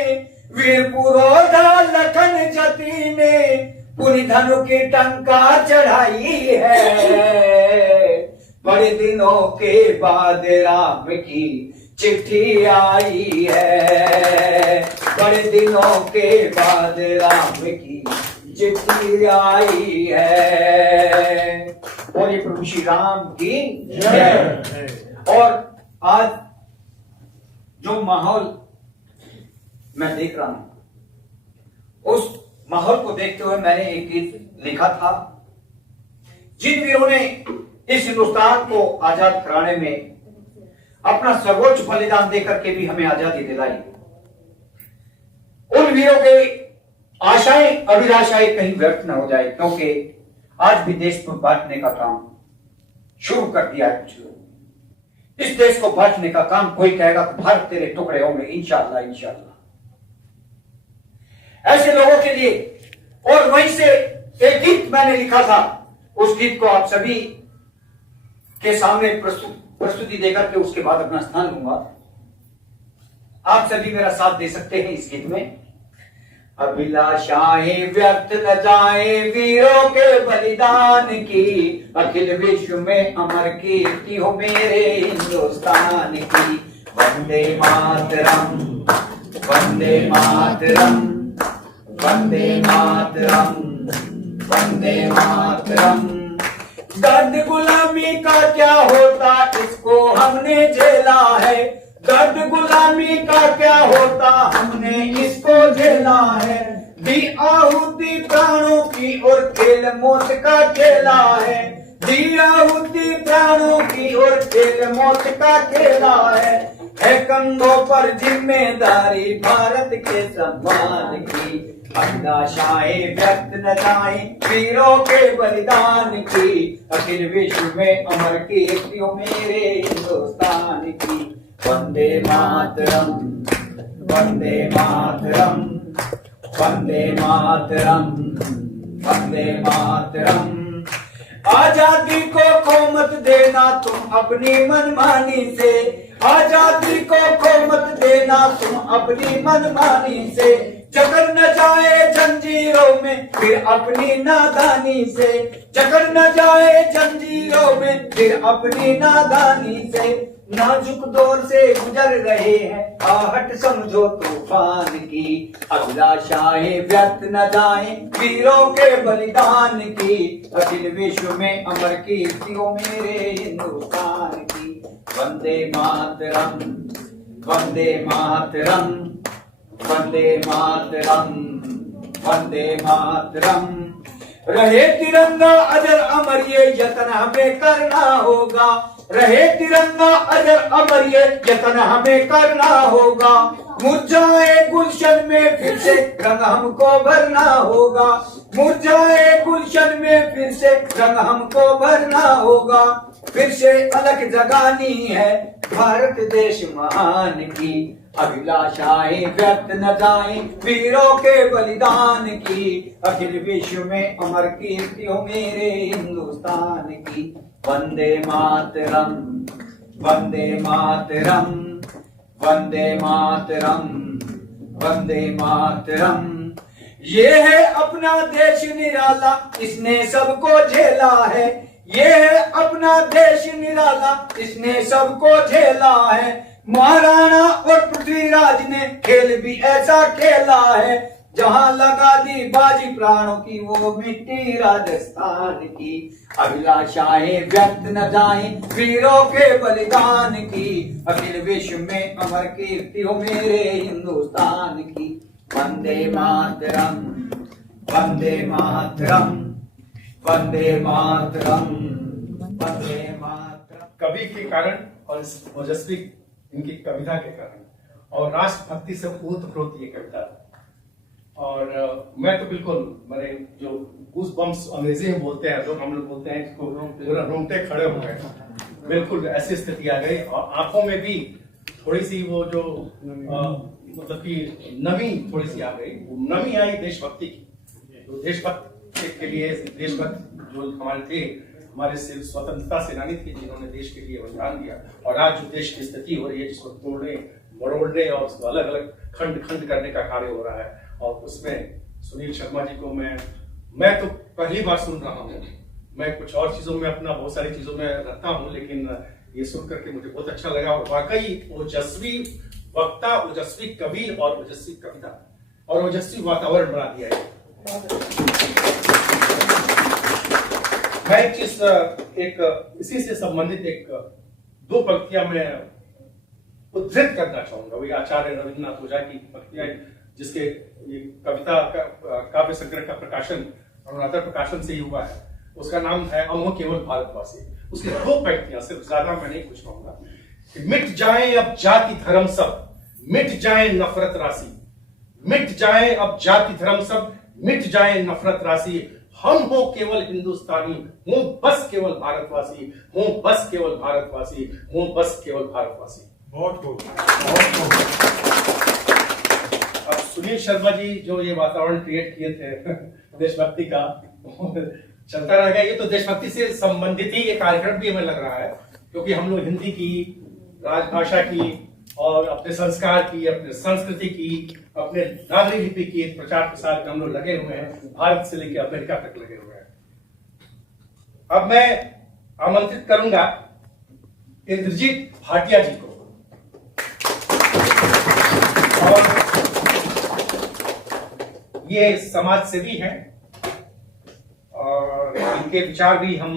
वीर पुरोधा लखन जती ने पुनि धनु की टंका चढ़ाई है। बड़े दिनों के बाद राम की चिट्ठी आई है, बड़े दिनों के बाद राम की चिट्ठी आई है। बोलिए प्रभु श्री राम की जय। और आज जो माहौल मैं देख रहा हूं, उस माहौल को देखते हुए मैंने एक गीत लिखा था। जिन वीरों ने इस हिंदुस्तान को आजाद कराने में अपना सर्वोच्च बलिदान देकर के भी हमें आजादी दिलाई, उन वीरों के आशाएं अभिलाषाएं कहीं व्यर्थ न हो जाए, क्योंकि आज भी देश को बांटने का काम शुरू कर दिया है कुछ लोग। इस देश को बांटने का काम, कोई कहेगा कि भारत तेरे टुकड़े होंगे, इंशाअल्लाह इंशाअल्लाह। ऐसे लोगों के लिए, और वहीं से एक गीत मैंने लिखा था, उस गीत को आप सभी के सामने प्रस्तुति देकर के उसके बाद अपना स्थान लूंगा। आप सभी मेरा साथ दे सकते हैं इस गीत में। अभिलाषाएं व्यर्थ न जाए वीरों के बलिदान की, अखिल विश्व में अमर कीर्ति हो मेरे हिंदुस्तान की। वंदे मातरम, वंदे मातरम, वंदे मातरम, वंदे मातरम। दर्द गुलामी का क्या होता इसको हमने झेला है, दर्द गुलामी का क्या होता हमने इसको झेला है। दी आहुति प्राणों की और खेल मौत का खेला है, दी आहुति प्राणों की और खेल मौत का खेला है कंधों पर जिम्मेदारी भारत के सम्मान की। अभिलाषाएं व्यक्त न जाए वीरों के बलिदान की, अखिल विश्व में अमर कीर्ति हो मेरे हिंदुस्तान की। वंदे मातरम, वंदे मातरम, वंदे मातरम, वंदे मातरम। आजादी को खो मत देना तुम अपनी मनमानी से, आजादी को खो मत देना तुम अपनी मनमानी से। जकड़ न जाए जंजीरों में फिर अपनी नादानी से, जकड़ न जाए जंजीरों में फिर अपनी नादानी से। नाजुक दौर से गुजर रहे हैं आहट समझो तूफान की। अभिलाषाएं व्यर्थ न जाए वीरों के बलिदान की, अखिल विश्व में अमर कीर्ति हो मेरे हिंदुस्तान की। वंदे मातरम, वंदे मातरम, वंदे मातरम, वंदे मातरम। रहे तिरंगा अजर अमर ये यत्न हमें करना होगा, रहे तिरंगा अजर अमर ये यत्न हमें करना होगा। मुरझाए गुलशन में फिर से रंग हमको भरना होगा, मुरझाए गुलशन में फिर से रंग हमको भरना होगा। फिर से अलग जगानी है भारत देश महान की, अभिलाषाएं व्यक्त न जाए वीरों के बलिदान की। अखिल विश्व में अमर कीर्ति हो मेरे हिंदुस्तान की। वंदे मातरम, वंदे मातरम, वंदे मातरम, वंदे मातरम। ये है अपना देश निराला, इसने सबको झेला है, ये है अपना देश निराला, इसने सबको झेला है। महाराणा और पृथ्वीराज ने खेल भी ऐसा खेला है, जहां लगा दी बाजी प्राणों की वो मिट्टी राजस्थान की। अभिलाषाएं व्यक्त न जाएं वीरों के बलिदान की, अखिल विश्व में अमर कीर्ति हो मेरे हिंदुस्तान की। वंदे मातरम, वंदे मातरम, वंदे मातरम, वंदे मातरम। कवि के कारण और इस ओजस्वी इनकी कविता के कारण और राष्ट्रभक्ति से ओतप्रोत ये कविता। और मैं तो बिल्कुल मेरे जो गूस बम्स अंग्रेजी में बोलते हैं लोग, हम लोग बोलते हैं इसको, रोंगटे खड़े हो गए, बिल्कुल ऐसी स्थिति आ गई। और आंखों में भी थोड़ी सी वो जो मतलब कि नमी थोड़ी सी आ गई, वो नमी आई देशभक्ति की। तो देशभक्त के लिए देशभक्त जो हमारे थे, हमारे स्वतंत्रता सेनानी थे जिन्होंने देश के लिए बलिदान दिया। और आज जो देश की स्थिति हो रही है जिसको तोड़ने मरोड़ने और उसको अलग अलग खंड खंड करने का कार्य हो रहा है, और उसमें सुनील शर्मा जी को मैं तो पहली बार सुन रहा हूँ। मैं कुछ और चीजों में अपना बहुत सारी चीजों में रहता हूँ, लेकिन ये सुन करके मुझे बहुत अच्छा लगा। और वाकई ओजस्वी वक्ता, ओजस्वी कवि और ओजस्वी कविता और ओजस्वी वातावरण बना दिया है। मैं एक चीज इसी से संबंधित दो पंक्तियां मैं उद्धृत करना चाहूंगा। वही आचार्य रविन्द्रनाथ ओझा की पंक्तियां, जिसके ये कविता काव्य संग्रह का प्रकाशन अरुणाचल प्रकाशन से ही हुआ है। उसका नाम है हम हो केवल भारतवासी। उसकी दो पंक्तियां, सिर्फ ज्यादा मैं नहीं कुछ कहूंगा। मिट जाए अब जाति धर्म सब, मिट जाए नफरत राशि, मिट जाए अब जाति धर्म सब, मिट जाए नफरत राशि। हम हो केवल हिंदुस्तानी, हूं बस केवल भारतवासी, हूं बस केवल भारतवासी, हूं बस केवल भारतवासी। बहुत खूब। अब सुनील शर्मा जी जो ये वातावरण क्रिएट किए थे देशभक्ति का, चलता रहेगा। ये तो देशभक्ति से संबंधित ही ये कार्यक्रम भी हमें लग रहा है, क्योंकि हम लोग हिंदी की, राजभाषा की और अपने संस्कार की, अपने संस्कृति की, अपने नागरी लिपि की प्रचार प्रसार में हम लोग लगे हुए हैं, भारत से लेकर अमेरिका तक लगे हुए हैं। अब मैं आमंत्रित करूंगा इंद्रजीत भाटिया जी को, और ये समाज सेवी हैं और इनके विचार भी हम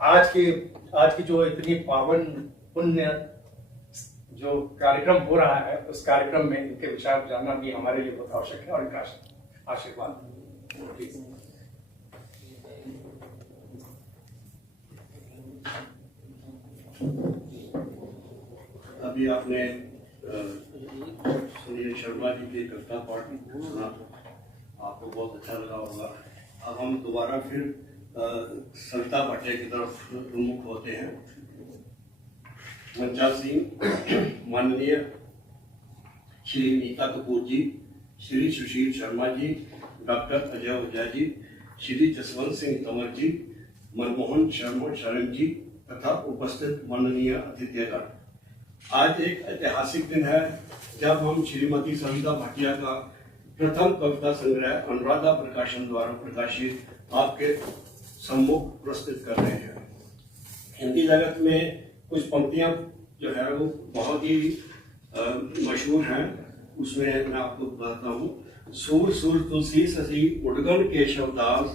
आज की जो इतनी पावन पुण्य जो कार्यक्रम हो रहा है, उस कार्यक्रम में इनके विचार जानना भी हमारे लिए बहुत आवश्यक है। और इनका आशीर्वाद अभी आपने सुनील शर्मा जी की कविता पाठ सुना, आपको बहुत अच्छा लगा होगा। अब हम दोबारा फिर सविता भाटिया की तरफ उन्मुख होते हैं। मंचासीन माननीय श्री नीता कपूर जी, श्री सुशील शर्मा जी, डॉक्टर अजय ओझा जी, श्री जसवंत सिंह तंवर जी, मनमोहन शरण जी तथा उपस्थित माननीय अतिथिगण। आज एक ऐतिहासिक दिन है जब हम श्रीमती सविता भाटिया का प्रथम कविता संग्रह अनुराधा प्रकाशन द्वारा प्रकाशित आपके सम्मुख प्रस्तुत कर रहे हैं। हिंदी जगत में कुछ पंक्तियां जो है वो बहुत ही मशहूर हैं, उसमें मैं आपको बताता हूँ। सूर सूर तुलसी शशि उडगन केशवदास,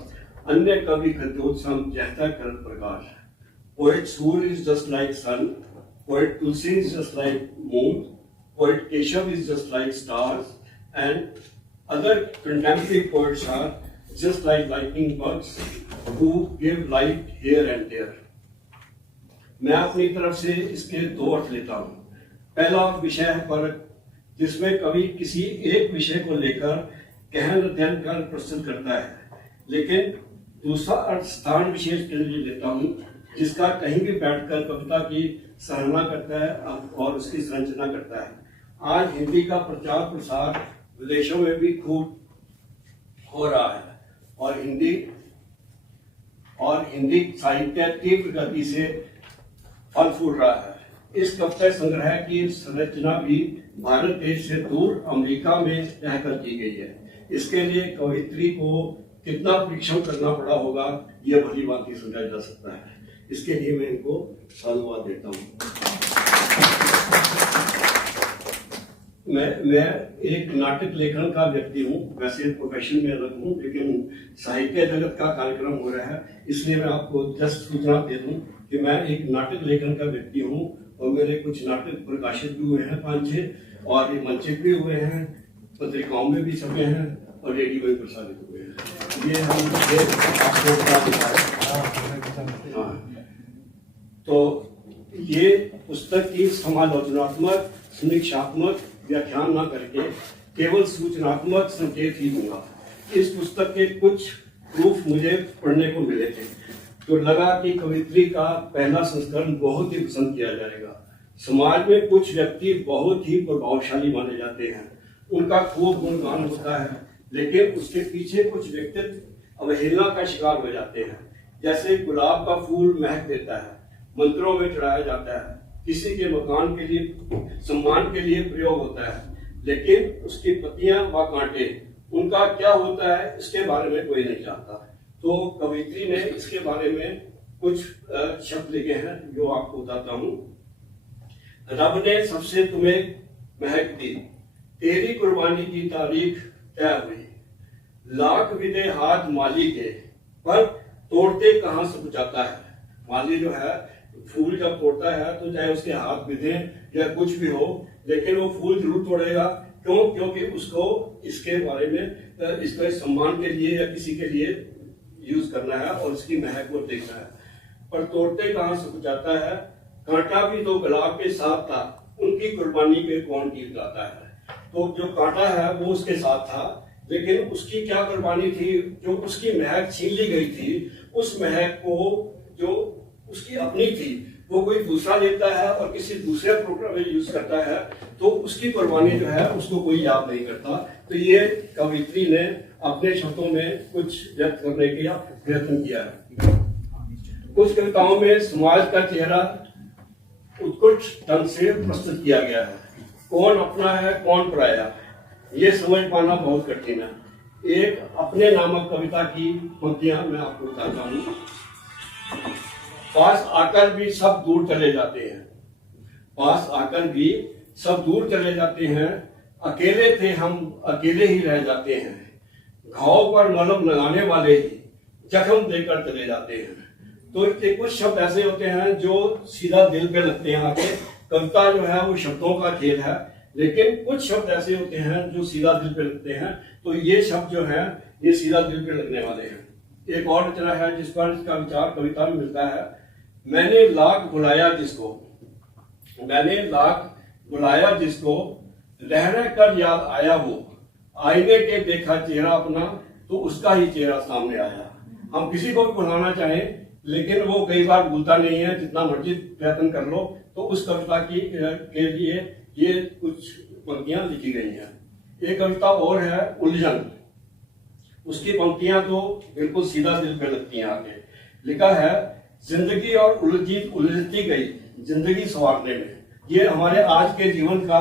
अन्य कवि खद्योत्सम जहता कर प्रकाश। Poet Sur is just like sun, Poet Tulsi is just like moon, poet Keshav is just like stars, and other contemporary poets are just like lightning bugs who give light here and there. मैं अपनी तरफ से इसके दो अर्थ लेता हूँ। पहला विषय है परख, जिसमें कवि किसी एक विषय को लेकर गहन अध्ययन कर प्रस्तुत करता है, लेकिन दूसरा अर्थ स्थान विशेष के लिए लेता हूँ, जिसका कहीं भी बैठकर कविता की सराहना करता है और उसकी संरचना करता है। आज हिंदी का प्रचार प्रसार विदेशों में भी खूब हो रहा है और हिंदी साहित्य तीव्र गति से फल फूल रहा है। इस कविता संग्रह की संरचना भी भारत देश से दूर अमेरिका में रहकर की गई है। इसके लिए कवयित्री को कितना परिश्रम करना पड़ा होगा, यह भली बात ही समझा जा सकता है। इसके लिए मैं इनको साधुवाद देता हूँ। मैं एक नाटक लेखन का व्यक्ति हूँ, वैसे प्रोफेशन में अलग हूँ, लेकिन साहित्य जगत का कार्यक्रम हो रहा है, इसलिए मैं आपको जस्ट सूचना दे दूँ कि मैं एक नाटक लेखन का व्यक्ति हूँ और मेरे कुछ नाटक प्रकाशित भी हुए हैं 5-6, और मंचित भी हुए हैं, पत्रिकाओं में भी छपे हैं और रेडियो में प्रसारित हुए हैं। ये आपको बता देता है। तो ये पुस्तक की समालोचनात्मक समीक्षात्मक व्याख्यान न करके केवल सूचनात्मक संकेत ही दूंगा। इस पुस्तक के कुछ प्रूफ मुझे पढ़ने को मिले थे, तो लगा कि कवित्री का पहला संस्करण बहुत ही पसंद किया जाएगा। समाज में कुछ व्यक्ति बहुत ही प्रभावशाली माने जाते हैं, उनका खूब गुणगान होता है, लेकिन उसके पीछे कुछ व्यक्तित्व अवहेलना का शिकार हो जाते हैं। जैसे गुलाब का फूल महक देता है, मंत्रों में चढ़ाया जाता है, किसी के मकान के लिए सम्मान के लिए प्रयोग होता है, लेकिन उसकी पत्तियां व कांटे उनका क्या होता है, इसके बारे में कोई नहीं जानता। तो कवित्री ने इसके बारे में कुछ शब्द लिखे हैं जो आपको बताता हूँ। रब ने सबसे तुम्हें महक दी, तेरी कुर्बानी की तारीख तय हुई, लाख विदे हाथ माली के, पर तोड़ते कहाँ से जाता है। माली जो है फूल जब तोड़ता है तो चाहे उसके हाथ विधे या कुछ भी हो, लेकिन वो फूल जरूर तोड़ेगा। क्यों? क्योंकि उसको इसके बारे में इसके सम्मान के लिए या किसी के लिए यूज करना है और इसकी महक को देखना है। पर तोड़ते कहाँ से जाता है, कांटा भी तो गुलाब के साथ था, उनकी कुर्बानी पे कौन गीत गाता है। तो जो कांटा है वो उसके साथ था, लेकिन उसकी क्या कुर्बानी थी, जो उसकी महक छीन ली गई थी, उस महक को जो उसकी अपनी थी वो कोई दूसरा लेता है और किसी दूसरे प्रोग्राम में यूज करता है, तो उसकी कुर्बानी जो है उसको कोई याद नहीं करता। तो ये कवित्री ने अपने शब्दों में कुछ व्यक्त करने का प्रयत्न किया है। कुछ कविताओं में समाज का चेहरा उत्कृष्ट ढंग से प्रस्तुत किया गया है। कौन अपना है कौन पराया, ये समझ पाना बहुत कठिन है। एक अपने नामक कविता की पंक्तियां मैं आपको बताता हूँ। पास आकर भी सब दूर चले जाते हैं, पास आकर भी सब दूर चले जाते हैं, अकेले थे हम अकेले ही रह जाते हैं, घाव पर मलहम लगाने वाले ही जख्म देकर चले जाते हैं। तो ये कुछ शब्द ऐसे होते हैं जो सीधा दिल पे लगते हैं आके। कविता जो है वो शब्दों का खेल है, लेकिन कुछ शब्द ऐसे होते हैं जो सीधा दिल पे लगते हैं। तो ये शब्द जो है ये सीधा दिल पे लगने वाले हैं। एक और रचना है जिस पर इसका विचार कविता में मिलता है। मैंने लाख बुलाया जिसको, मैंने लाख बुलाया जिसको, रह रह कर याद आया वो, आईने के देखा चेहरा अपना तो उसका ही चेहरा सामने आया। हम किसी को भी बुलाना चाहें लेकिन वो कई बार भूलता नहीं है, जितना मर्जी प्रयत्न कर लो। तो उस कविता के लिए ये कुछ पंक्तियां लिखी गई हैं। एक कविता और है उलझन, उसकी पंक्तियां तो बिल्कुल सीधा दिल पे लगती हैं आगे। लिखा है, जिंदगी और उलझती गई जिंदगी संवारने में। ये हमारे आज के जीवन का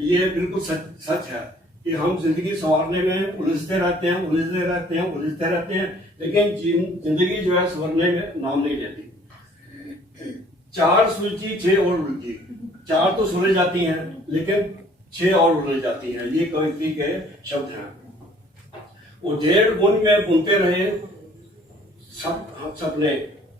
ये बिल्कुल सच है कि हम जिंदगी संवारने में उलझते रहते हैं, उलझते रहते हैं, उलझते रहते हैं, लेकिन जिंदगी जो है संवरने में नाम नहीं लेती। 4 सुलझी 6 और उलझी, 4 तो सुलझ जाती हैं लेकिन 6 और उलझ जाती हैं। ये कवित्री के शब्द हैं। वो 1.5 बुन में बुनते रहे सपने,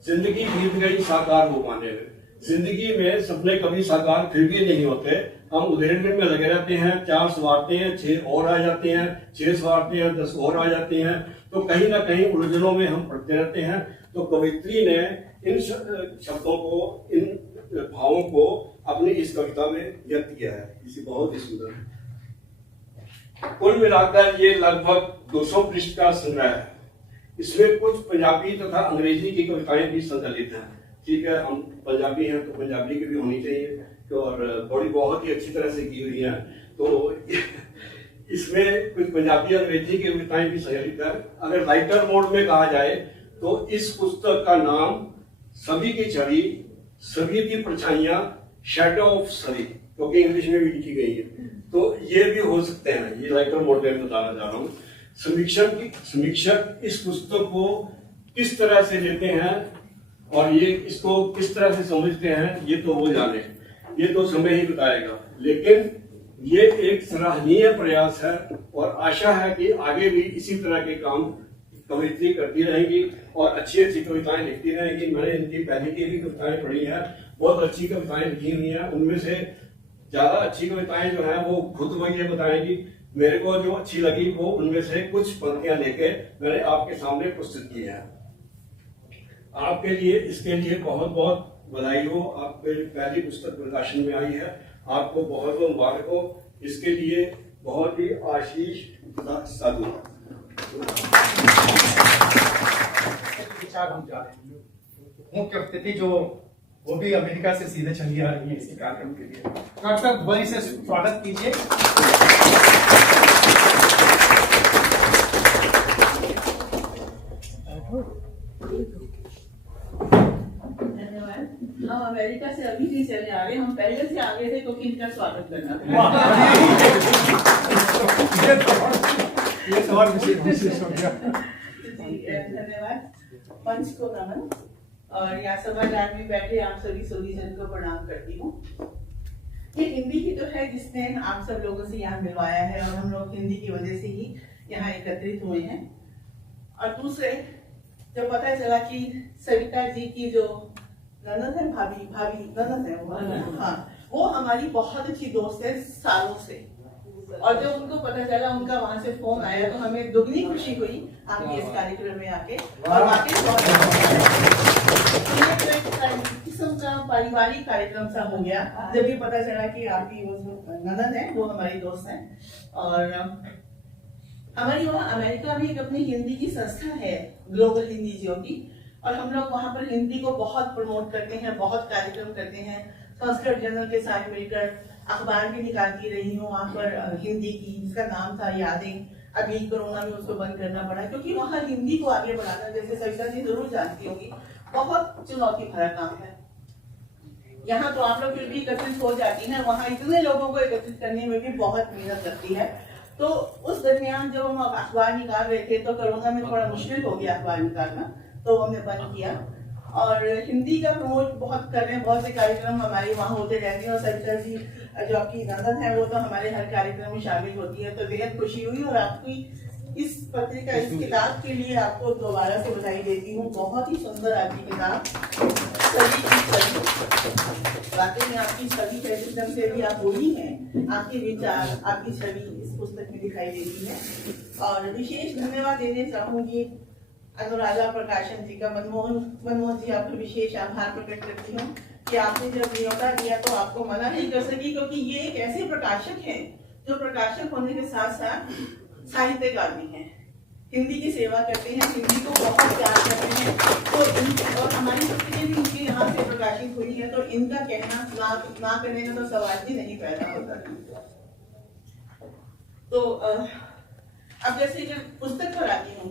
जिंदगी बीत गई साकार हो पाने में। जिंदगी में सपने कभी साकार फिर भी नहीं होते। हम उधेड़ने में लगे रहते हैं, 4 सवारते हैं, 6 और आ जाते हैं, 6 सवारते हैं, 10 और आ जाते हैं, तो कहीं ना कहीं उलझनों में हम पड़ते रहते हैं। तो कवित्री ने इन शब्दों को, इन भावों को अपनी इस कविता में व्यक्त किया है। इसे बहुत ही सुंदर है। कुल मिलाकर ये लगभग 200 पृष्ठ का संग्रह है। इसमें कुछ पंजाबी तथा अंग्रेजी की कविताएं भी संकलित हैं। ठीक है, हम पंजाबी हैं तो पंजाबी की भी होनी चाहिए, और बड़ी बहुत ही अच्छी तरह से की हुई है। तो इसमें कुछ पंजाबी अंग्रेजी की कविताएं भी संकलित है। अगर राइटर मोड में कहा जाए तो इस पुस्तक का नाम सभी की छवि, सभी की परछाइयां, शैडो ऑफ सभी, क्योंकि इंग्लिश में भी लिखी गई है, तो ये भी हो सकते हैं। ये राइटर मोड में बताना चाह रहा हूँ। समीक्षक इस पुस्तक को किस तरह से लेते हैं और ये इसको किस तरह से समझते हैं, ये तो वो जाने, ये तो समय ही बताएगा। लेकिन ये एक सराहनीय प्रयास है और आशा है कि आगे भी इसी तरह के काम कवित्री करती रहेंगी और अच्छी अच्छी कविताएं लिखती रहेंगी। मैंने इनकी पहले की भी कविताएं पढ़ी हैं, बहुत अच्छी कविताएं लिखी हुई हैं। उनमें से ज्यादा अच्छी कविताएं जो है वो खुद वो ये बताएंगी। मेरे को जो अच्छी लगी वो उनमें से कुछ पंक्तियां लेके मैंने आपके सामने प्रस्तुत की है। आपके लिए इसके लिए बहुत बहुत बधाई हो। आपके पहली पुस्तक प्रकाशन में आई है, आपको बहुत बहुत मुबारक हो। इसके लिए बहुत ही आशीष साधु। विचार हम जा रहे हैं, मुख्य अतिथि जो वो भी अमेरिका से सीधे चली आ रही है इस कार्यक्रम के लिए। डॉक्टर साहब बड़ी से स्वागत कीजिए। धन्यवाद। हम अमेरिका से अभी नहीं चले आ रहे, हम पहले से आ गए थे क्योंकि इनका स्वागत करना था। ये तो और विशेष हो गया। धन्यवाद। मंच को नमन और यहाँ सभागार में बैठे आप सभी जन को प्रणाम करती हूँ। ये हिंदी की तो है जिसने आप सब लोगों से यहाँ मिलवाया है और हम लोग हिंदी की वजह से ही यहाँ एकत्रित हुए हैं। और दूसरे, जब पता चला कि सविता जी की जो ननद है, भाभी ननद है वो, हाँ, वो हमारी बहुत अच्छी दोस्त है सालों से, और जब उनको पता चला, उनका वहां से फोन आया, तो हमें दुगनी खुशी हुई आपके इस कार्यक्रम में आके। और वाकई बहुत किस्म का पारिवारिक कार्यक्रम सा हो गया जब ये पता चला कि आपकी वो ननद है वो हमारी दोस्त है। और हमारी वहाँ अमेरिका में एक अपनी हिंदी की संस्था है, ग्लोबल हिंदी ज्योति, और हम लोग वहाँ पर हिंदी को बहुत प्रमोट करते हैं, बहुत कार्यक्रम करते हैं। संस्कृत जर्नल के साथ मिलकर अखबार भी निकालती रही हूँ वहाँ पर हिंदी की, जिसका नाम था यादें। अभी कोरोना में उसको बंद करना पड़ा क्योंकि वहाँ हिंदी को आगे बढ़ाना, जैसे सविता जी जरूर जानती होंगी, बहुत चुनौती भरा काम है। यहाँ तो आप लोग फिर भी एकत्रित हो जाती हैं, वहाँ इतने लोगों को एकत्रित करने में भी बहुत मेहनत लगती है। तो उस दरमियान जब हम अखबार निकाल रहे थे तो कोरोना में थोड़ा मुश्किल हो गया अखबार निकालना, तो हमने बंद किया। और हिंदी का प्रमोट बहुत कर रहे हैं, बहुत से कार्यक्रम हमारे वहाँ होते रहते हैं। और सविता जी जो आपकी नंदन है वो तो हमारे हर कार्यक्रम में शामिल होती है, तो बेहद खुशी हुई। और आपकी इस पत्रिका, इस किताब के लिए आपको दोबारा से बधाई देती हूँ। बहुत ही सुंदर आपकी किताब, सभी की छवि, वाकई में आपकी छवि कैसे से भी आप बोली हैं, आपके विचार, आपकी छवि इस पुस्तक में दिखाई देती है। और विशेष धन्यवाद देने चाहूंगी अनुराधा प्रकाशन जी का, मनमोहन जी, आपका विशेष आभार प्रकट करती हूँ कि आपने जब न्योता दिया तो आपको मना नहीं कर सकी, क्योंकि ये एक ऐसे प्रकाशक हैं जो प्रकाशक होने के साथ साथ साहित्यकार भी हैं, हिंदी की सेवा करते हैं, हिंदी को बहुत प्यार करते हैं। तो और हमारी पुस्तकें भी इनके यहाँ से प्रकाशित हुई है, तो इनका कहना ना करने का तो सवाल ही नहीं पैदा होता। तो अब जैसे जब पुस्तक पर आती हूँ,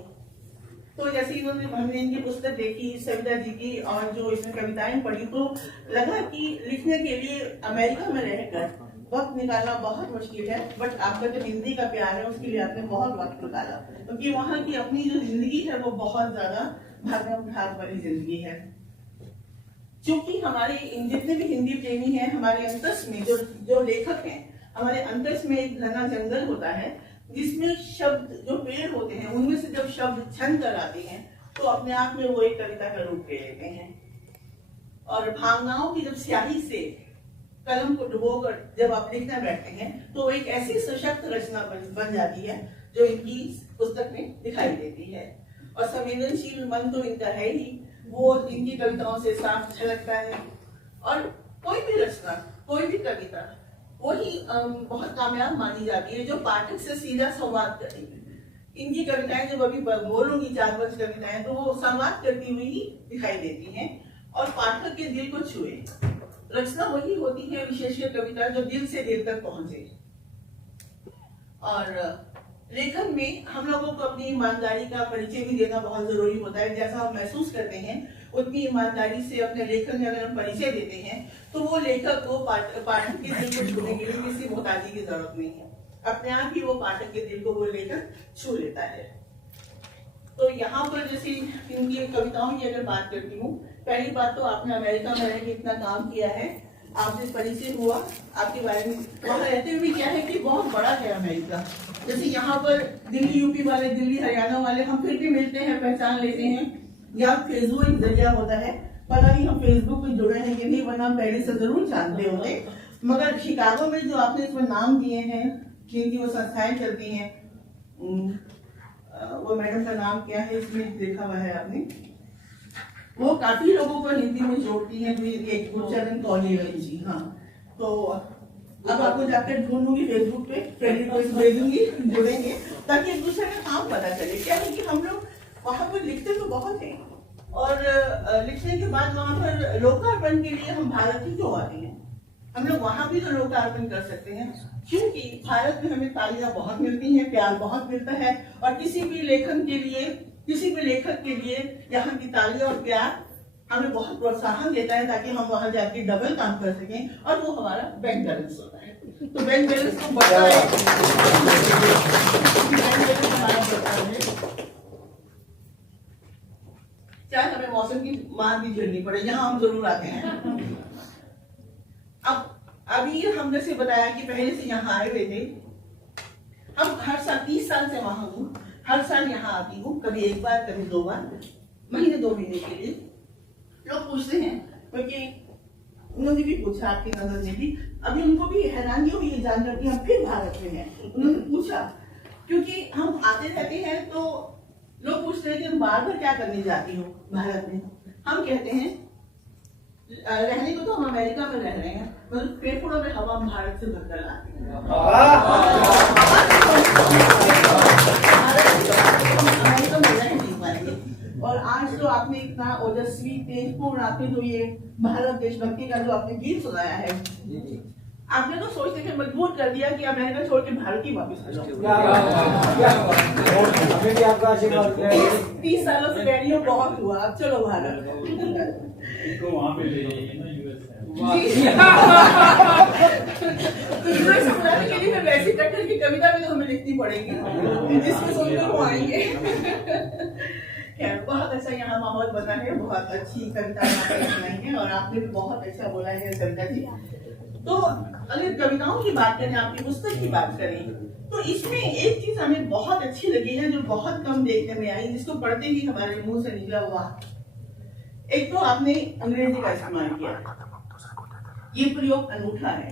तो जैसे इन्होंने हमने इनकी पुस्तक देखी सविता जी की और जो इसमें कविताएं पढ़ी, तो लगा कि लिखने के लिए अमेरिका में रहकर वक्त निकालना बहुत मुश्किल है। बट आपका जो हिंदी का प्यार है उसके लिए आपने बहुत वक्त निकाला, क्योंकि वहाँ की अपनी जो जिंदगी है वो बहुत ज्यादा भागम भाग वाली जिंदगी है। क्योंकि हमारे जितने भी हिंदी प्रेमी हैं, हमारे अंतस में जो लेखक हैं, हमारे अंतस में एक घना जंगल होता है जिसमें शब्द जो पेड़ होते हैं उनमें से जब शब्द छन कर आते हैं तो अपने आप में वो एक कविता का रूप ले लेते हैं। और भावनाओं की जब स्याही से कलम को डुबोकर जब आप लिखना बैठते हैं तो वो एक ऐसी सशक्त रचना बन जाती है जो इनकी पुस्तक में दिखाई देती है। और संवेदनशील मन तो इनका है ही, वो इनकी कविताओं से साफ झलकता है। और कोई भी रचना, कोई भी कविता वही बहुत कामयाब मानी जाती है जो पाठक से सीधा संवाद करेगी। इनकी कविताएं जब अभी बोलूंगी 4-5 कविताएं तो वो संवाद करती हुई ही दिखाई देती हैं और पाठक के दिल को छुए। रचना वही होती है विशेषकर कविता जो दिल से दिल तक पहुंचे। और लेखन में हम लोगों को अपनी ईमानदारी का परिचय भी देना बहुत जरूरी होता है। जैसा हम महसूस करते हैं उतनी ईमानदारी से अपने लेखन में अगर हम परिचय देते हैं तो वो लेखक को पाठक के दिल को छूने के लिए किसी मोहताजी की जरूरत नहीं है, अपने आप ही वो पाठक के दिल को वो लेखक छू लेता है। तो यहाँ पर जैसे इनकी कविताओं की अगर बात करती हूँ, पहली बात तो आपने अमेरिका में रह के इतना काम किया है, आपसे परिचय हुआ, आपके बारे में वहाँ रहते हुए क्या है कि बहुत बड़ा है अमेरिका। जैसे यहाँ पर दिल्ली यूपी वाले, दिल्ली हरियाणा वाले हम फिर भी मिलते हैं, पहचान लेते हैं, या फेसबुक एक जरिया होता है। पता नहीं हम फेसबुक पे जुड़े हैं कि नहीं, वरना हम पहले से जरूर जानते होंगे। मगर शिकागो में जो आपने इसमें नाम दिए हैं, जिनकी वो संस्थाएं चलती हैं, वो मैडम का नाम क्या है इसमें देखा हुआ है आपने, वो काफी लोगों को हिंदी में जोड़ती हैं। एक गुरचरण कॉलेज जी, हाँ, तो अब आपको जाकर ढूंढूंगी फेसबुक पे, फ्रेंड को भेजूंगी, जुड़ेंगे ताकि एक दूसरे का काम पता चले। क्या है कि हम लोग वहां पर लिखते तो बहुत है और लिखने के बाद वहां पर लोकार्पण के लिए हम भारत ही क्यों आते हैं? हम लोग वहां भी तो लोकार्पण कर सकते हैं, क्योंकि भारत में हमें तालियां बहुत मिलती हैं, प्यार बहुत मिलता है। और किसी भी लेखन के लिए, किसी भी लेखक के लिए यहाँ की तालियां और प्यार हमें बहुत प्रोत्साहन देता है ताकि हम वहां जाके डबल काम कर सकें, और वो हमारा बैंक बैलेंस होता है। तो बैंक बैलेंस को बढ़ता है, चाहे हमें मौसम की मार भी झेलनी पड़े, यहाँ हम जरूर आते हैं। अब अभी हम जैसे बताया कि पहले से यहाँ आए हुए थे, हम हर साल 30 साल से वहां हूँ, हर साल यहाँ आती हूँ, कभी एक बार कभी 2 बार, महीने 2 महीने के लिए। लोग पूछते हैं, क्योंकि उन्होंने भी पूछा आपकी नजर में भी, अभी उनको भी हैरानी हुई ये जानकर कि हम फिर भारत में हैं। उन्होंने पूछा, क्योंकि हम आते रहते हैं तो लोग पूछते हैं कि तुम बार बार क्या करने जाती हो भारत में। हम कहते हैं रहने को तो हम अमेरिका में रह रहे हैं, मतलब फेफड़ों में हवा हम भारत से भरकर लाते हैं। अमेरिका में रह नहीं पाएंगे। और आज तो आपने इतना ओजस्वी, तेजपूर्ण, आपने जो ये भारत देशभक्ति का जो आपने गीत सुनाया है, आपने तो सोचने के मजबूर कर दिया कि अमेरिका छोड़ के भारत ही वापस आ जाओ। 30 सालों से रेडियो बहुत हुआ, अब चलो भारत। तो यूएस बुलाने के लिए वैसी टक्कर की कविता भी तो हमें लिखनी पड़ेगी, जिसको सुनकर वो आएंगे। बहुत अच्छा यहाँ माहौल बना है, बहुत अच्छी कविता सुनाई है और आपने भी बहुत अच्छा बोला है कविता जी। तो अगर कविताओं की बात करें, आपकी पुस्तक की बात करें, तो इसमें एक चीज हमें बहुत अच्छी लगी है जो बहुत कम देखने में आई, जिसको पढ़ते ही हमारे मुंह से निकला हुआ। एक तो आपने अंग्रेजी का इस्तेमाल किया, ये प्रयोग अनूठा है।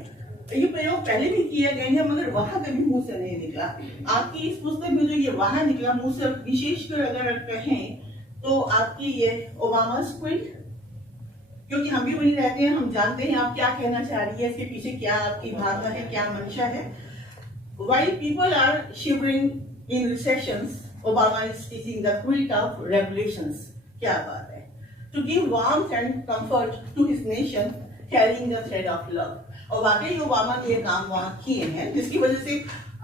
ये प्रयोग पहले भी किए गए हैं मगर वहां कभी मुंह से नहीं निकला। आपकी इस पुस्तक में जो ये वहां निकला मुंह से, विशेषकर अगर कहें तो आपकी ये ओबामा स्क्विड, क्योंकि हम भी वहीं रहते हैं, हम जानते हैं आप क्या कहना चाह रही है, इसके पीछे क्या आपकी भावना है, क्या मंशा है। While people are shivering in recessions, Obama is stitching the quilt of revolutions. क्या बात है, to give warmth and comfort to his nation, carrying the thread of love. और वाकई ओबामा ने ये काम वहाँ किए हैं, जिसकी वजह से